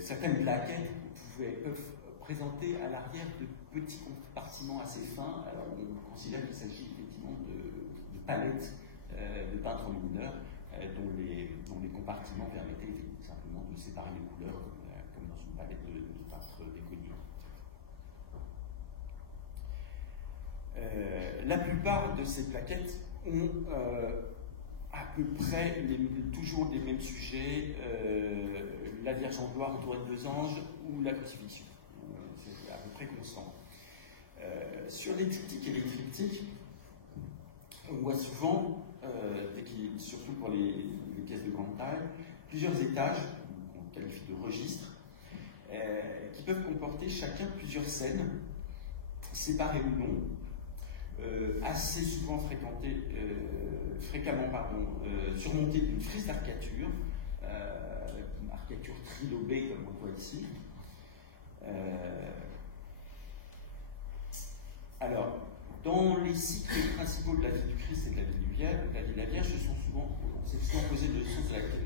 Certaines plaquettes peuvent présenter à l'arrière de petits compartiments assez fins. Alors on considère qu'il s'agit effectivement de palettes de peintre mineur dont les compartiments permettaient simplement de séparer les couleurs comme dans une palette de peintre déconnier. La plupart de ces plaquettes ont à peu près toujours les mêmes sujets, la Vierge en gloire entourée de 2 anges ou la crucifixion. C'est à peu près constant. Sur les triptyques et les triptyques, on voit souvent, surtout pour les pièces de grande taille, plusieurs étages, qu'on qualifie de registres, qui peuvent comporter chacun plusieurs scènes, séparées ou non, assez souvent fréquemment surmontées d'une frise d'arcature, une arcature trilobée comme on voit ici. Alors, dans les cycles principaux de la vie du Christ et de la vie de la Vierge, on s'est souvent posé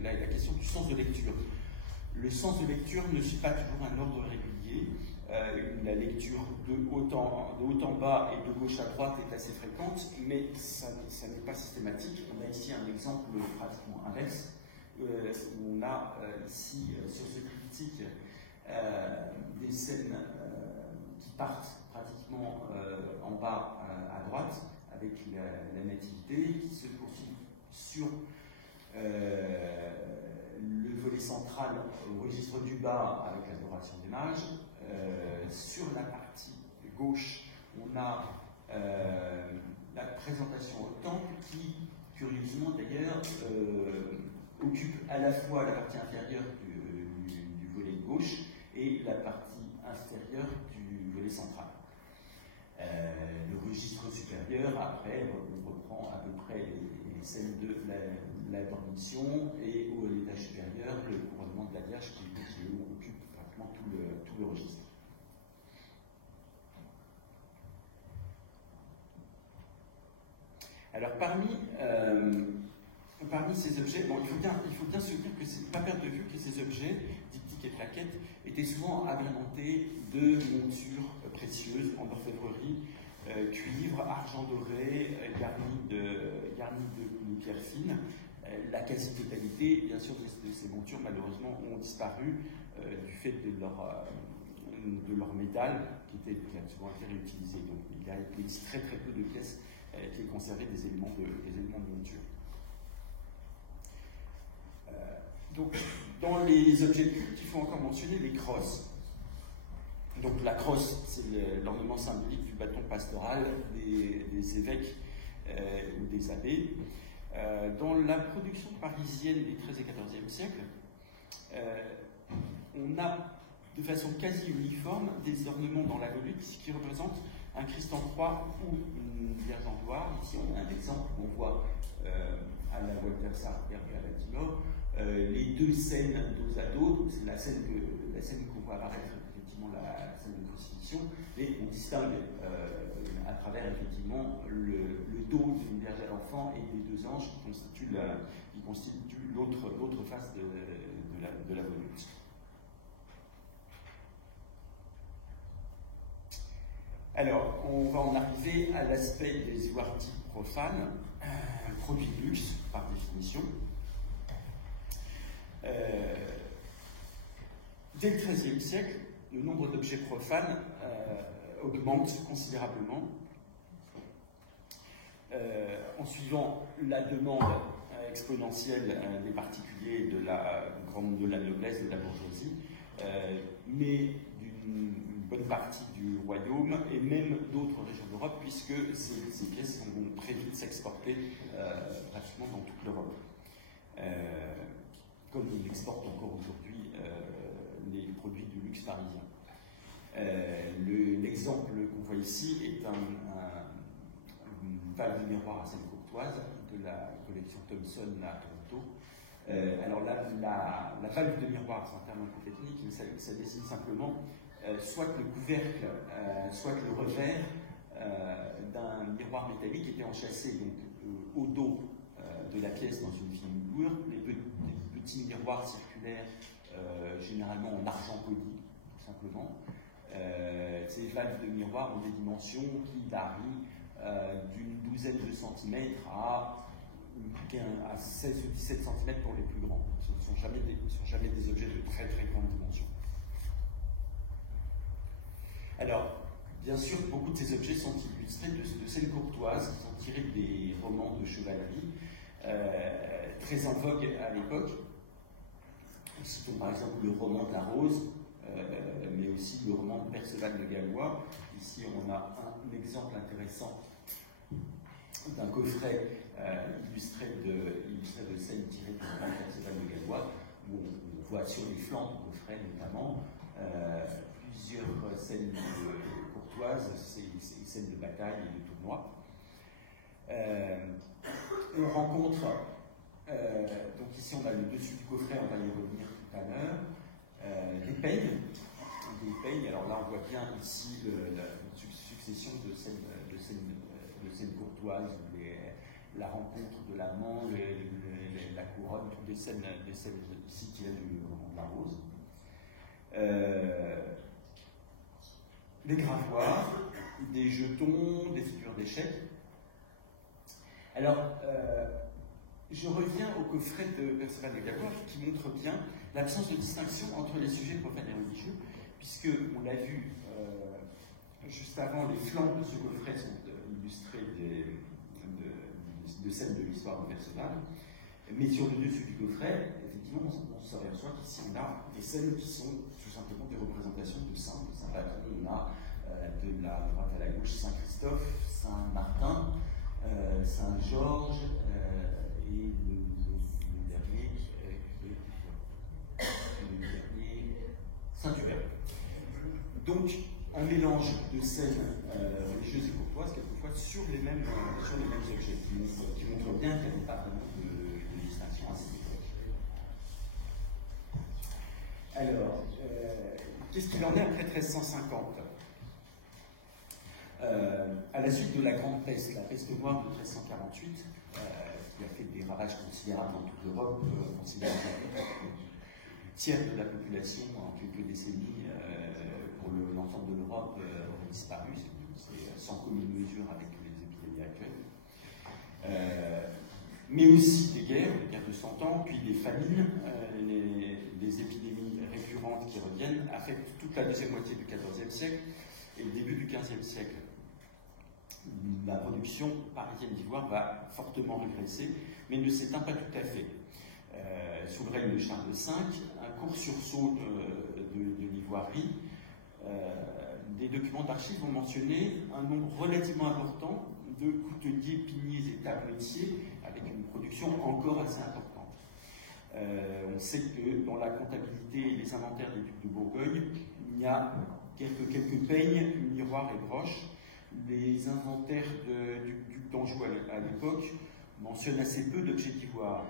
la question du sens de lecture. Le sens de lecture ne suit pas toujours un ordre régulier. La lecture de haut en bas et de gauche à droite est assez fréquente, mais ça n'est pas systématique. On a ici un exemple pratiquement inverse, où on a ici, sur ce triptyque, des scènes qui partent pratiquement en bas à droite, avec la nativité, qui se poursuit sur le volet central au registre du bas avec l'adoration des mages. Sur la partie gauche, on a la présentation au temple qui, curieusement d'ailleurs, occupe à la fois la partie inférieure du volet gauche et la partie inférieure du volet central. Le registre supérieur, après, on reprend à peu près les scènes de la dormition et au l'étage supérieur, le couronnement de la Vierge qui occupe pratiquement tout le registre. Alors, parmi ces objets, bon, il faut bien se dire que c'est pas perdre de vue que ces objets, diptyques et plaquettes, étaient souvent agrémentés de montures précieuses en orfèvrerie, cuivre, argent doré, garni de pierres fines. La quasi-totalité, bien sûr, de ces montures, malheureusement, ont disparu du fait de leur métal, qui a souvent été réutilisé. Donc, il existe très très peu de pièces qui est conservé des éléments de monture. Donc, dans les objets cultes, il faut encore mentionner les crosses. Donc, la crosse, c'est l'ornement symbolique du bâton pastoral des évêques ou des abbés. Dans la production parisienne des XIIIe et XIVe siècles, on a de façon quasi uniforme des ornements dans la volute qui représentent un Christ en croix ou une Vierge en gloire. Ici, on a un exemple où on voit à la Walter Sartre et à la Timor les deux scènes dos à dos. C'est la scène qu'on voit apparaître, effectivement, la scène de crucifixion, et on distingue à travers, effectivement, le dos d'une Vierge à l'enfant et des deux anges qui constituent l'autre face de la volute. Alors, on va en arriver à l'aspect des ivoires types profanes, produits de luxe par définition. Dès le XIIIe siècle, le nombre d'objets profanes augmente considérablement en suivant la demande exponentielle des particuliers, de la noblesse, de la bourgeoisie, mais d'une bonne partie du royaume et même d'autres régions d'Europe, puisque ces pièces vont très vite s'exporter pratiquement dans toute l'Europe. Comme on exporte encore aujourd'hui les produits du luxe parisien. L'exemple qu'on voit ici est une valve de miroir à scène courtoise de la collection Thomson à Toronto. Alors là, la valve de miroir, c'est un terme un peu technique, mais ça désigne simplement soit le couvercle, soit le revers d'un miroir métallique était enchâssé donc, au dos de la pièce dans une fine doublure. Les petits miroirs circulaires, généralement en argent poli, tout simplement. Ces valves de miroirs ont des dimensions qui varient d'une douzaine de centimètres à 16 ou 17 cm pour les plus grands. Ce ne sont jamais des objets de très très grande dimension. Alors, bien sûr, beaucoup de ces objets sont illustrés de scènes courtoises qui sont tirées des romans de chevalerie, très en vogue à l'époque. Citons par exemple le roman de la Rose, mais aussi le roman de Perceval de Gallois. Ici, on a un exemple intéressant d'un coffret illustré de scènes tirées du roman de Perceval de Gallois, où on voit sur les flancs du coffret notamment plusieurs scènes courtoises, scènes de bataille et de tournois. On rencontre, donc ici on a le dessus du coffret, on va y revenir tout à l'heure, des peignes. Alors là on voit bien ici la succession de scènes courtoises, la rencontre de l'amant, la couronne, toutes des scènes ici qui viennent du roman de la Rose. Des gravoirs, des jetons, des figures d'échecs. Alors, je reviens au coffret de Perceval de Gallois qui montre bien l'absence de distinction entre les sujets profanes et religieux, puisque, on l'a vu juste avant, les flancs de ce coffret sont illustrés de scènes de l'histoire de Perceval, mais sur le dessus du coffret, effectivement, on s'aperçoit qu'ici on a des scènes qui sont tout simplement des représentations de saints patrons. On a de la droite à la gauche Saint-Christophe, Saint-Martin, Saint-Georges et le dernier Saint-Hubert. Donc, un mélange de scènes religieuses et courtoises, quelquefois sur les mêmes objets, qui montrent bien qu'il n'y a pas vraiment de distinction à cette époque. Alors, qu'est-ce qu'il en est après 1350 ? À la suite de la Grande Peste, la peste noire de 1348, qui a fait des ravages considérables dans toute l'Europe, considérant qu'un tiers de la population en quelques décennies pour l'ensemble de l'Europe aurait disparu, c'est sans commune mesure avec les épidémies actuelles. Mais aussi des guerres de 100 ans, puis des famines, les épidémies récurrentes qui reviennent affectent toute la deuxième moitié du XIVe siècle et le début du XVe siècle. La production parisienne d'ivoire va fortement régresser, mais ne s'éteint pas tout à fait. Sous le règne de Charles V, un court sursaut de l'ivoirerie, des documents d'archives vont mentionner un nombre relativement important de couteliers, piniers et tabletiers, avec une production encore assez importante. On sait que dans la comptabilité et les inventaires des ducs de Bourgogne, il y a quelques peignes, miroirs et broches. Les inventaires du duc d'Anjou à l'époque mentionnent assez peu d'objets d'ivoire.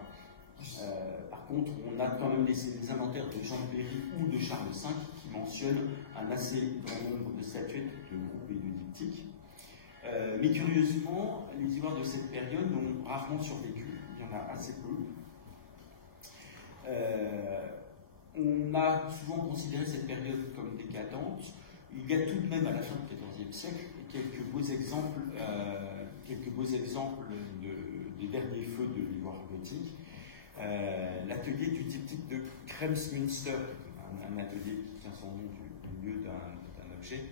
Par contre, on a quand même les inventaires de Jean de Berry ou de Charles V qui mentionnent un assez grand nombre de statuettes, de groupes et de diptyques. Mais curieusement, les ivoires de cette période ont rarement survécu. Il y en a assez peu. On a souvent considéré cette période comme décadente. Il y a tout de même à la fin du XIVe siècle quelques beaux exemples des derniers feux de l'ivoire gothique. L'atelier du diptyque de Kremsmünster, un atelier qui tient son nom du lieu d'un objet,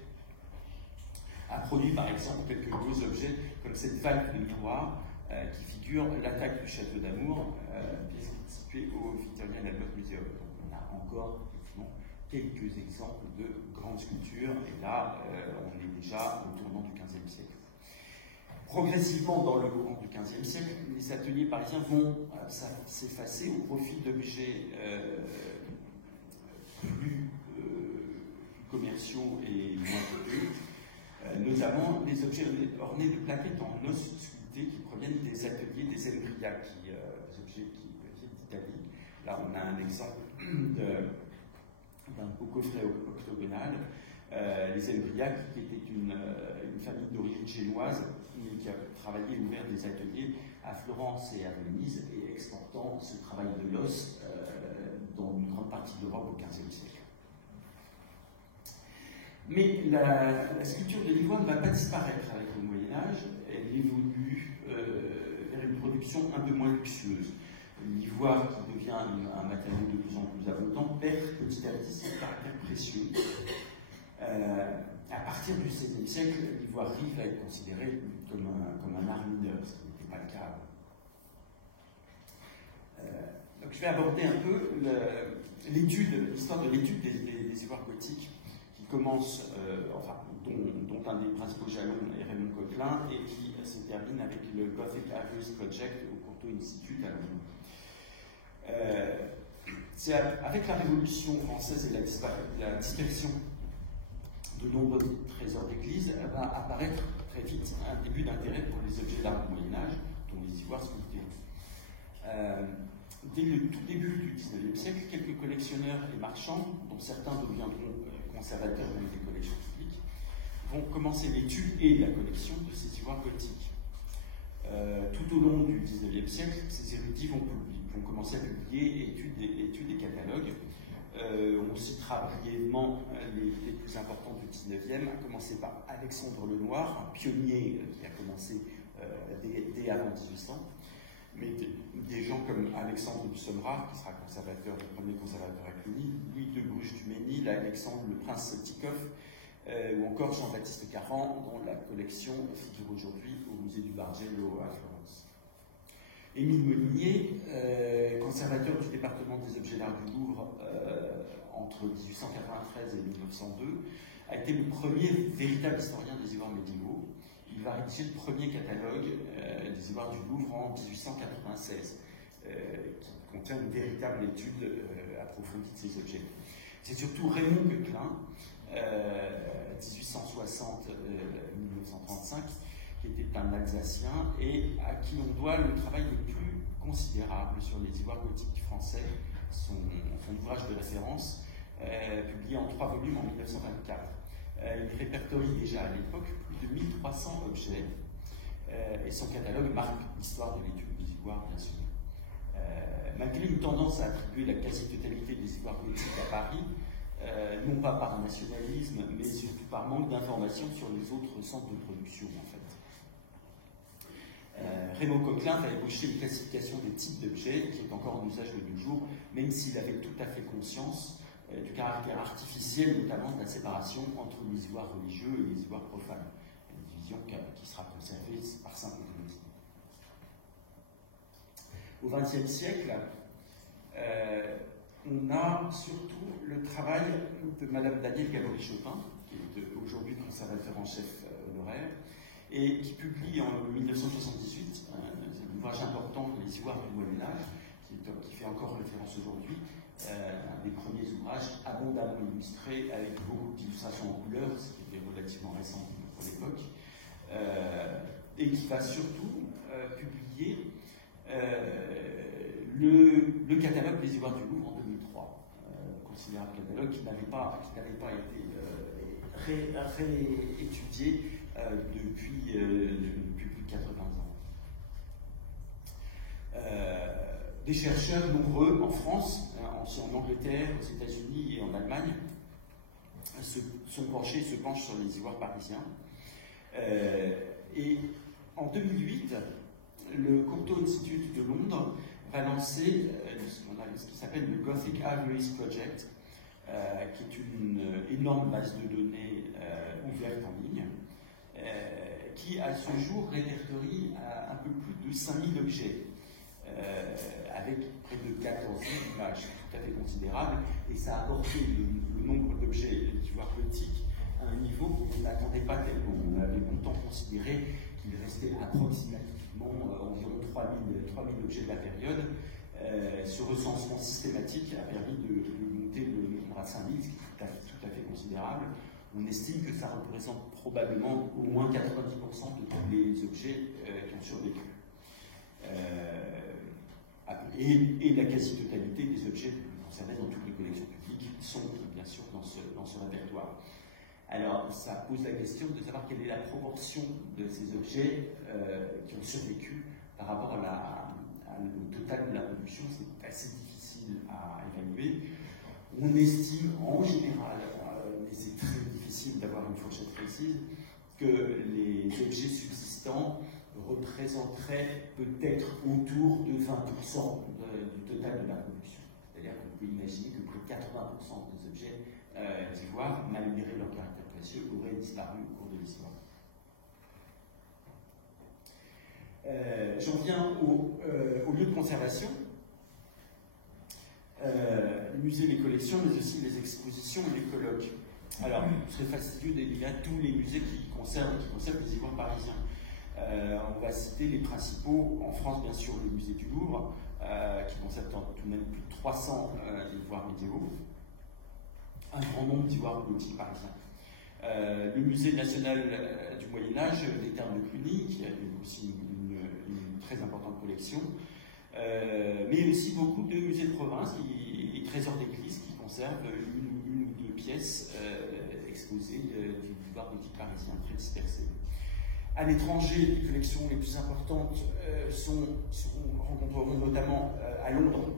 a produit par exemple quelques beaux objets comme cette valve de miroir qui figure l'attaque du château d'Amour, pièce située au Victorian Albert Museum. Donc on a encore effectivement quelques exemples de grandes sculptures, et là on est déjà au tournant du XVe siècle. Progressivement, dans le courant du XVe siècle, les ateliers parisiens vont s'effacer au profit d'objets plus commerciaux et moins coûteux, notamment les objets ornés de plaquettes en os sculptés qui proviennent des ateliers des Elbriac, des objets qui viennent d'Italie. Là, on a un exemple d'un beau coffret octogonal. Les Elbriac, qui étaient une famille d'origine génoise, qui a travaillé et ouvert des ateliers à Florence et à Venise, et exportant ce travail de l'os dans une grande partie de l'Europe au XVe siècle. Mais la sculpture de l'ivoire ne va pas disparaître avec le Moyen-Âge, elle évolue vers une production un peu moins luxueuse. L'ivoire, qui devient un matériau de plus en plus abondant, perd petit à petit son caractère précieux. À partir du XVIe siècle, l'ivoirerie va être considérée comme un art mineur, ce qui n'était pas le cas avant. Donc je vais aborder un peu l'histoire de l'étude des ivoires gothiques, qui commence, dont un des principaux jalons est Raymond Coquelin, et qui se termine avec le Gothic Average Project au Courtauld Institute à Londres. C'est avec la Révolution française et la dispersion de nombreux trésors d'église, va apparaître très vite un début d'intérêt pour les objets d'art du Moyen-Âge, dont les ivoires sculptés. Dès le tout début du XIXe siècle, quelques collectionneurs et marchands, dont certains deviendront conservateurs même des collections publiques, vont commencer l'étude et la collection de ces ivoires gothiques. Tout au long du XIXe siècle, ces érudits vont commencer à publier études et catalogues. On citera brièvement les plus importants du XIXe, à commencer par Alexandre Lenoir, un pionnier qui a commencé dès avant 1800, mais des gens comme Alexandre du Sommerard, qui sera le premier conservateur à Cluny, Louis de Bruges-du-Mesnil, Alexandre le Prince Tikoff, ou encore Jean-Baptiste Caran, dont la collection figure aujourd'hui au musée du Bargello à Florence. Émile Molinier, conservateur du département des objets d'art du Louvre entre 1893 et 1902, a été le premier véritable historien des ivoires médiévaux. Il va rédiger le premier catalogue des ivoires du Louvre en 1896, qui contient une véritable étude approfondie de ces objets. C'est surtout Raymond Coquelin, 1860-1935, qui était un Alsacien et à qui on doit le travail le plus considérable sur les ivoires gothiques français, son ouvrage de référence, publié en 3 volumes en 1924. Il répertorie déjà à l'époque plus de 1300 objets, et son catalogue marque l'histoire de l'étude des ivoires, bien sûr. Malgré une tendance à attribuer la quasi-totalité des ivoires gothiques à Paris, non pas par nationalisme, mais surtout par manque d'informations sur les autres centres de production, en fait. Raymond Coquelin va ébaucher une classification des types d'objets qui est encore en usage de nos jours, même s'il avait tout à fait conscience du caractère artificiel, notamment de la séparation entre les ivoires religieux et les ivoires profanes. Une division qui sera conservée par simple automatisme. Au XXe siècle, on a surtout le travail de Madame Danielle Galory-Chopin, qui est aujourd'hui conservateur en chef honoraire, et qui publie en 1978 un ouvrage important, Les ivoires du Moyen-Âge, qui fait encore référence aujourd'hui, un des premiers ouvrages abondamment illustrés avec beaucoup d'illustrations en couleur, ce qui était relativement récent pour l'époque, et qui va surtout publier le catalogue des ivoires du Louvre en 2003, considérable catalogue qui n'avait pas été réétudié depuis plus de 80 ans. Des chercheurs nombreux en France, en Angleterre, aux États-Unis et en Allemagne se penchent sur les ivoires parisiens. Et en 2008, le Courtauld Institute de Londres va lancer ce qui s'appelle le Gothic Average Project, qui est une énorme base de données ouverte en ligne, qui à ce jour répertorie un peu plus de 5000 objets, avec près de 14 000 images, tout à fait considérable, et ça a porté le nombre d'objets d'ivoire gothique à un niveau qu'on n'attendait pas tellement. On avait longtemps considéré qu'il restait approximativement environ 3000 objets de la période. Ce recensement systématique a permis de monter le nombre à 5000, ce qui est tout à fait considérable. On estime que ça représente probablement au moins 90% de tous les objets qui ont survécu. Et la quasi-totalité des objets concernés dans toutes les collections publiques sont bien sûr dans ce répertoire. Alors, ça pose la question de savoir quelle est la proportion de ces objets qui ont survécu par rapport au total de la production, c'est assez difficile à évaluer. On estime en général, mais c'est très difficile d'avoir une fourchette précise, que les objets subsistants représenteraient peut-être autour de 20% du total de la production. C'est-à-dire qu'on peut imaginer que près de 80% des objets d'ivoire, malgré leur caractère précieux, auraient disparu au cours de l'histoire. J'en viens au lieu de conservation. Les musées, les collections, mais aussi les expositions et les colloques. Alors, ce serait fastidieux d'énumérer tous les musées qui conservent les ivoires parisiens. On va citer les principaux. En France, bien sûr, le musée du Louvre, qui conserve tout de même plus de 300 ivoires médiévaux. Un grand nombre d'ivoires gothiques parisiens. Le musée national du Moyen-Âge, des Termes de Cluny, qui a aussi une très importante collection. Mais aussi beaucoup de musées de province et trésors d'église qui conservent une ou deux pièces exposées du ivoire gothique parisien, très dispersées. À l'étranger, les collections les plus importantes rencontreront notamment à Londres,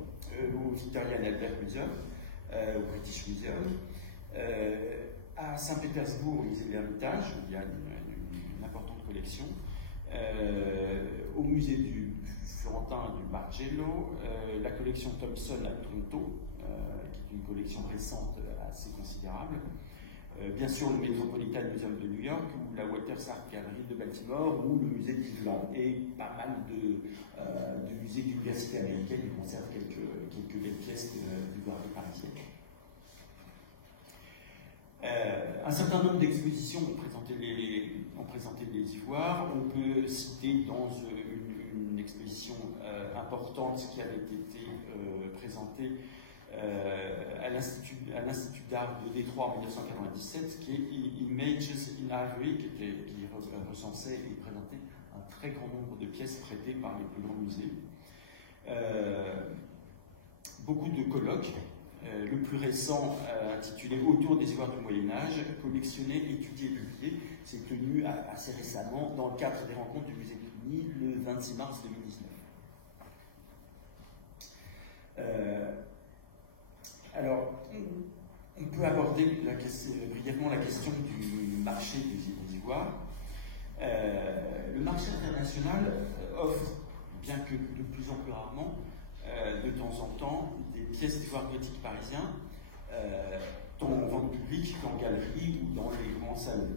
au Victoria and Albert Museum, au British Museum, à Saint-Pétersbourg, au musée de l'Ermitage, où il y a une importante collection, au musée du Florentin du Bargello, la collection Thomson à Toronto, qui est une collection récente assez considérable, bien sûr le Metropolitan Museum de New York, ou la Walters Art Gallery de Baltimore, ou le musée d'Islande, et pas mal de musées d'universités américaines qui conservent quelques belles pièces d'ivoire parisienne. Un certain nombre d'expositions ont présenté les ivoires. On peut citer dans une exposition importante qui avait été présentée à l'Institut d'art de Détroit en 1997, qui est Images in Ivory, qui recensait et présentait un très grand nombre de pièces prêtées par les plus grands musées. Beaucoup de colloques. Le plus récent, intitulé Autour des ivoires du Moyen-Âge, collectionné, étudié et publié, s'est tenu assez récemment dans le cadre des rencontres du musée de Cluny le 26 mars 2019. Alors, on peut aborder brièvement la question du marché des ivoires. Le marché international offre, bien que de plus en plus rarement, de temps en temps, des pièces d'ivoire gothique parisien, tant en vente publique qu'en galerie ou dans les grands salons.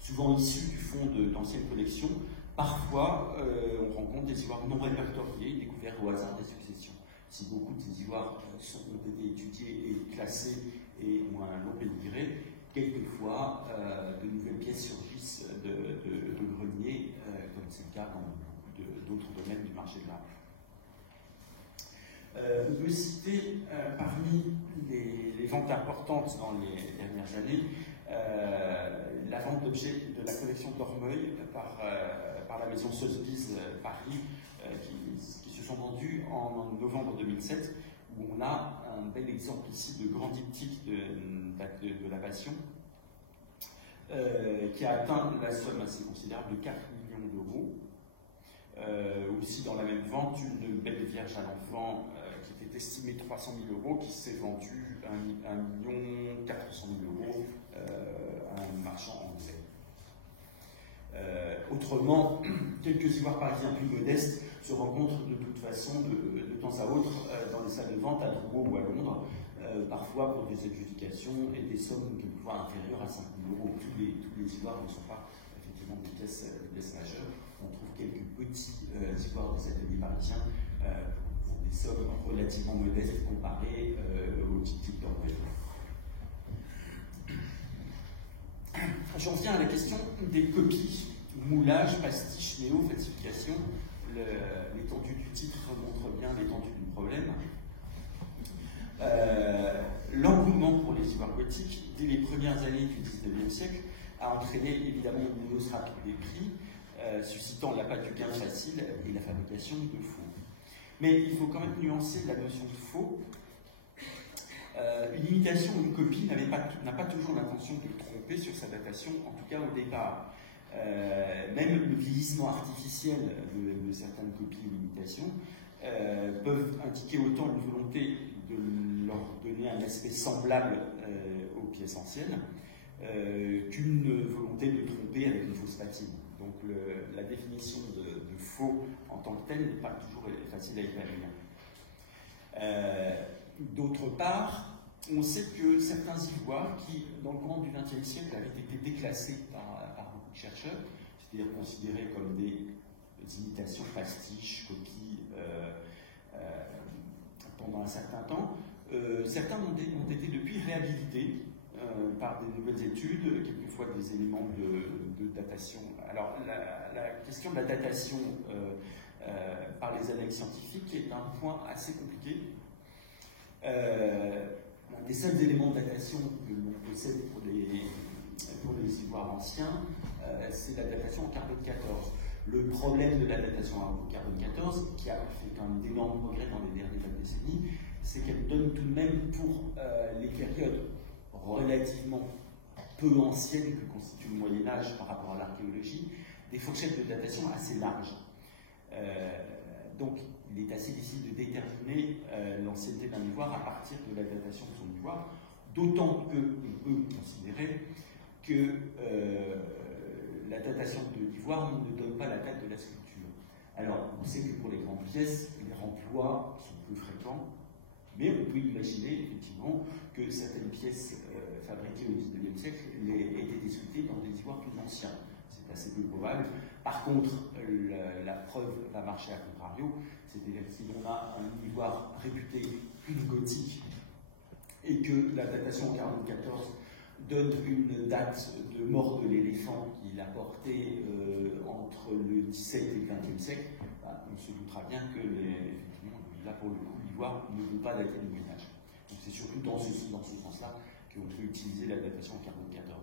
Souvent issus du fond d'anciennes collections, parfois on rencontre des ivoires non répertoriés, découverts au hasard des successions. Si beaucoup de ces ivoires ont été étudiés et classés et ont un long pédigré, quelquefois de nouvelles pièces surgissent de greniers, comme c'est le cas dans beaucoup d'autres domaines du marché de l'art. On peut citer parmi les ventes importantes dans les dernières années la vente d'objets de la collection d'Ormeuil par la maison Sotheby's Paris qui se sont vendus en novembre 2007, où on a un bel exemple ici de grand diptyque de la Passion qui a atteint la somme assez considérable de 4 millions d'euros. Aussi dans la même vente, une belle Vierge à l'enfant qui était estimée 300 000 euros, qui s'est vendue 1 400 000 euros à un marchand anglais. Autrement, quelques ivoires parisiens plus modestes se rencontrent de toute façon de temps à autre dans les salles de vente à Drouot ou à Londres, parfois pour des adjudications et des sommes quelquefois inférieures à 5 000 euros. Tous les ivoires ne sont pas effectivement des pièces majeures. On trouve quelques petits ivoires des ateliers parisiens pour des sommes relativement modestes comparées au type d'Ormeuil. J'en viens à la question des copies, moulage, pastiche, néo-falsification. L'étendue du titre montre bien l'étendue du problème. L'engouement pour les ivoires gothiques, dès les premières années du XIXe siècle, a entraîné évidemment une hausse rapide des prix, suscitant l'appât du gain facile et la fabrication de faux. Mais il faut quand même nuancer la notion de faux. Une imitation ou une copie n'a pas toujours l'intention de tromper sur sa datation, en tout cas au départ. même le vieillissement artificiel de certaines copies ou imitations peuvent indiquer autant une volonté de leur donner un aspect semblable aux pièces anciennes qu'une volonté de tromper avec une fausse patine. Donc la définition de faux en tant que tel n'est pas toujours facile à établir. D'autre part, on sait que certains ivoires qui, dans le courant du XXe siècle, avaient été déclassés par beaucoup de chercheurs, c'est-à-dire considérés comme des imitations, pastiches, copies pendant un certain temps, certains ont été depuis réhabilités par des nouvelles études, quelquefois des éléments de datation. Alors, la question de la datation par les annexes scientifiques est un point assez compliqué. Un des seuls éléments de datation que l'on possède pour les ivoires anciens, c'est la datation en carbone 14. Le problème de la datation en carbone 14, qui a fait quand même d'énormes progrès dans les dernières décennies, c'est qu'elle donne tout de même pour les périodes relativement peu anciennes que constitue le Moyen-Âge par rapport à l'archéologie, des fourchettes de datation assez larges. Donc, il est assez difficile de déterminer l'ancienneté d'un ivoire à partir de la datation de son ivoire, d'autant qu'on peut considérer que la datation de l'ivoire ne donne pas la date de la sculpture. Alors, on sait que pour les grandes pièces, les remplois sont peu fréquents, mais on peut imaginer effectivement que certaines pièces fabriquées au XIXe siècle aient été sculptées dans des ivoires plus anciens. C'est assez peu probable. Par contre, la preuve va marcher à contrario, c'est-à-dire que si l'on a un ivoire réputé plus gothique et que la datation en 1914 donne une date de mort de l'éléphant qu'il a porté entre le XVIIe et le XXe siècle, on se doutera bien que, effectivement, là pour le coup, l'ivoire ne peut pas dater du Moyen-Âge. Donc c'est surtout dans ce sens-là qu'on peut utiliser la datation en 1914.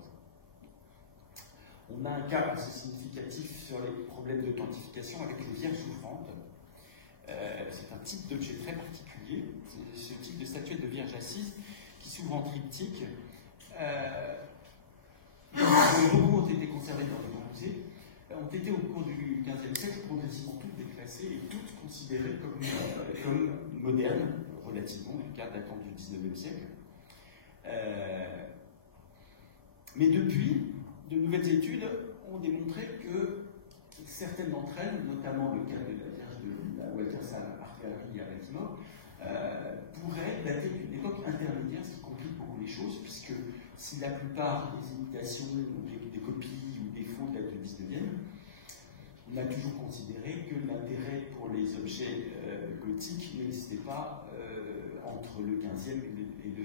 On a un cas assez significatif sur les problèmes d'authentification avec les vierges souffrantes. C'est un type d'objet très particulier, c'est ce type de statuette de vierge assise qui s'ouvre en triptyque. Beaucoup ont été conservés dans les musées, ont été au cours du XVe siècle progressivement toutes déclassées et toutes considérées comme modernes, relativement, dans le cas datant du XIXe siècle. Mais depuis, de nouvelles études ont démontré que certaines d'entre elles, notamment le cas de la Vierge de la Walter Artillerie à Baltimore, pourraient dater d'une époque intermédiaire, ce qui complique beaucoup les choses, puisque si la plupart des imitations, des copies ou des faux datent du 19e, on a toujours considéré que l'intérêt pour les objets gothiques n'existait pas entre le 15e et le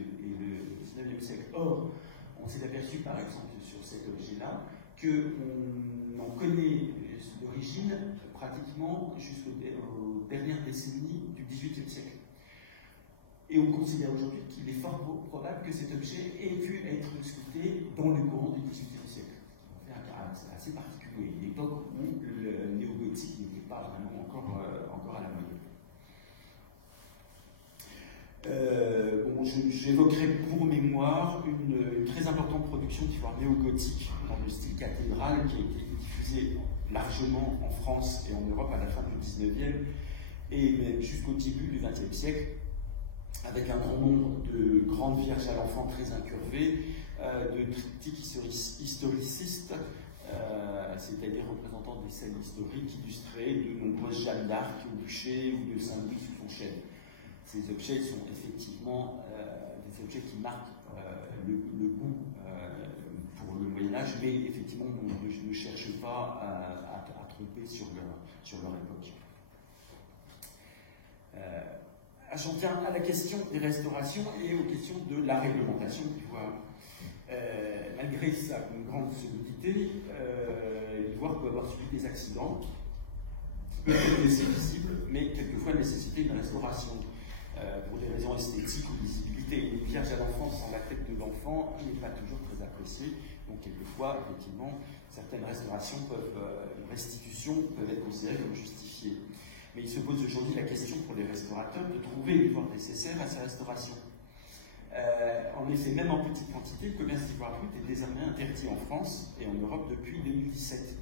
19e siècle. Or, on s'est aperçu par exemple sur cet objet-là qu'on en connaît l'origine pratiquement jusqu'aux dernières décennies du XVIIIe siècle. Et on considère aujourd'hui qu'il est fort probable que cet objet ait pu être sculpté dans le courant du XVIIIe siècle. C'est assez particulier, une époque où le néogothique n'était pas vraiment encore à la mode. J'évoquerai pour mémoire une très importante production d'ivoire néogothique dans le style cathédral qui a été diffusée largement en France et en Europe à la fin du 19e et même jusqu'au début du 20e siècle, avec un grand nombre de grandes vierges à l'enfant très incurvées, de triptyques historicistes, c'est-à-dire représentant des scènes historiques illustrées de nombreuses Jeanne d'Arc au bûcher ou de Saint-Louis sous son chêne. Ces objets sont effectivement des objets qui marquent le goût pour le Moyen-Âge, mais effectivement, on ne cherche pas à tromper sur leur époque. J'en viens à la question des restaurations et aux questions de la réglementation d'ivoire. Malgré sa grande solidité, l'ivoire peut avoir subi des accidents qui peuvent être laissés visibles, mais quelquefois nécessiter une restauration pour des raisons esthétiques ou de visibilité. Une vierge à l'enfant sans la tête de l'enfant n'est pas toujours très appréciée, donc quelquefois, effectivement, certaines restaurations restitutions peuvent être considérées comme justifiées. Mais il se pose aujourd'hui la question pour les restaurateurs de trouver l'ivoire nécessaire à sa restauration. En effet, même en petite quantité, le commerce d'ivoire brut est désormais interdit en France et en Europe depuis 2017.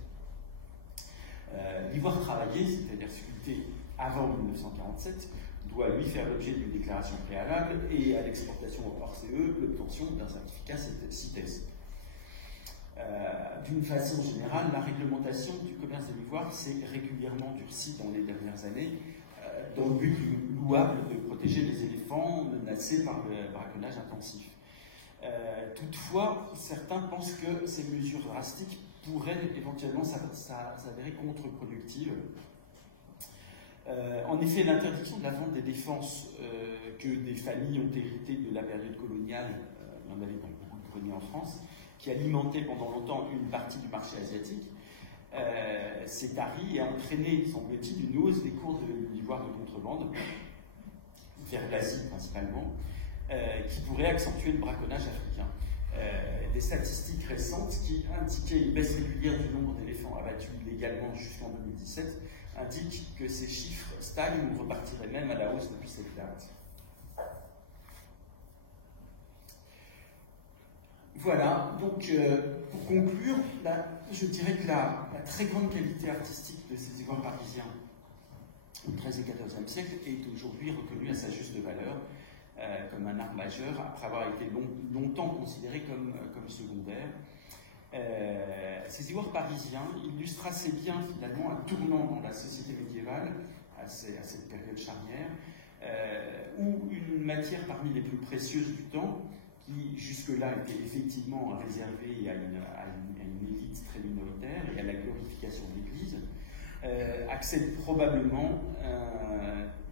L'ivoire travaillé, c'est-à-dire sculpté avant 1947, doit lui faire l'objet d'une déclaration préalable et à l'exportation hors CE, l'obtention d'un certificat CITES. D'une façon générale, la réglementation du commerce de l'ivoire s'est régulièrement durcie dans les dernières années dans le but louable de protéger les éléphants menacés par le braconnage intensif. Toutefois, certains pensent que ces mesures drastiques pourraient éventuellement s'avérer contre-productives. En effet, l'interdiction de la vente d'éléphants que des familles ont hérité de la période coloniale, il y en avait dans beaucoup de colonies en France, qui alimentait pendant longtemps une partie du marché asiatique, s'est tarie et a entraîné, semble-t-il, une hausse des cours de l'ivoire de contrebande, vers l'Asie principalement, qui pourrait accentuer le braconnage africain. Des statistiques récentes qui indiquaient une baisse régulière du nombre d'éléphants abattus légalement jusqu'en 2017 indiquent que ces chiffres stagnent ou repartiraient même à la hausse depuis cette date. Voilà, donc pour conclure, je dirais que la très grande qualité artistique de ces ivoires parisiens au XIIIe et XIVe siècle est aujourd'hui reconnue à sa juste valeur comme un art majeur, après avoir été longtemps considéré comme secondaire. Ces ivoires parisiens illustrent assez bien finalement un tournant dans la société médiévale à cette période charnière, où une matière parmi les plus précieuses du temps, qui jusque-là était effectivement réservée à une élite très minoritaire et à la glorification de l'Église, accède probablement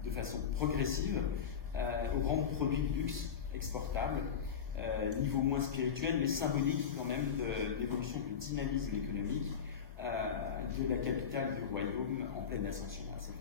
de façon progressive aux grands produits de luxe exportables, niveau moins spirituel mais symbolique quand même de l'évolution du dynamisme économique de la capitale du royaume en pleine ascension à cette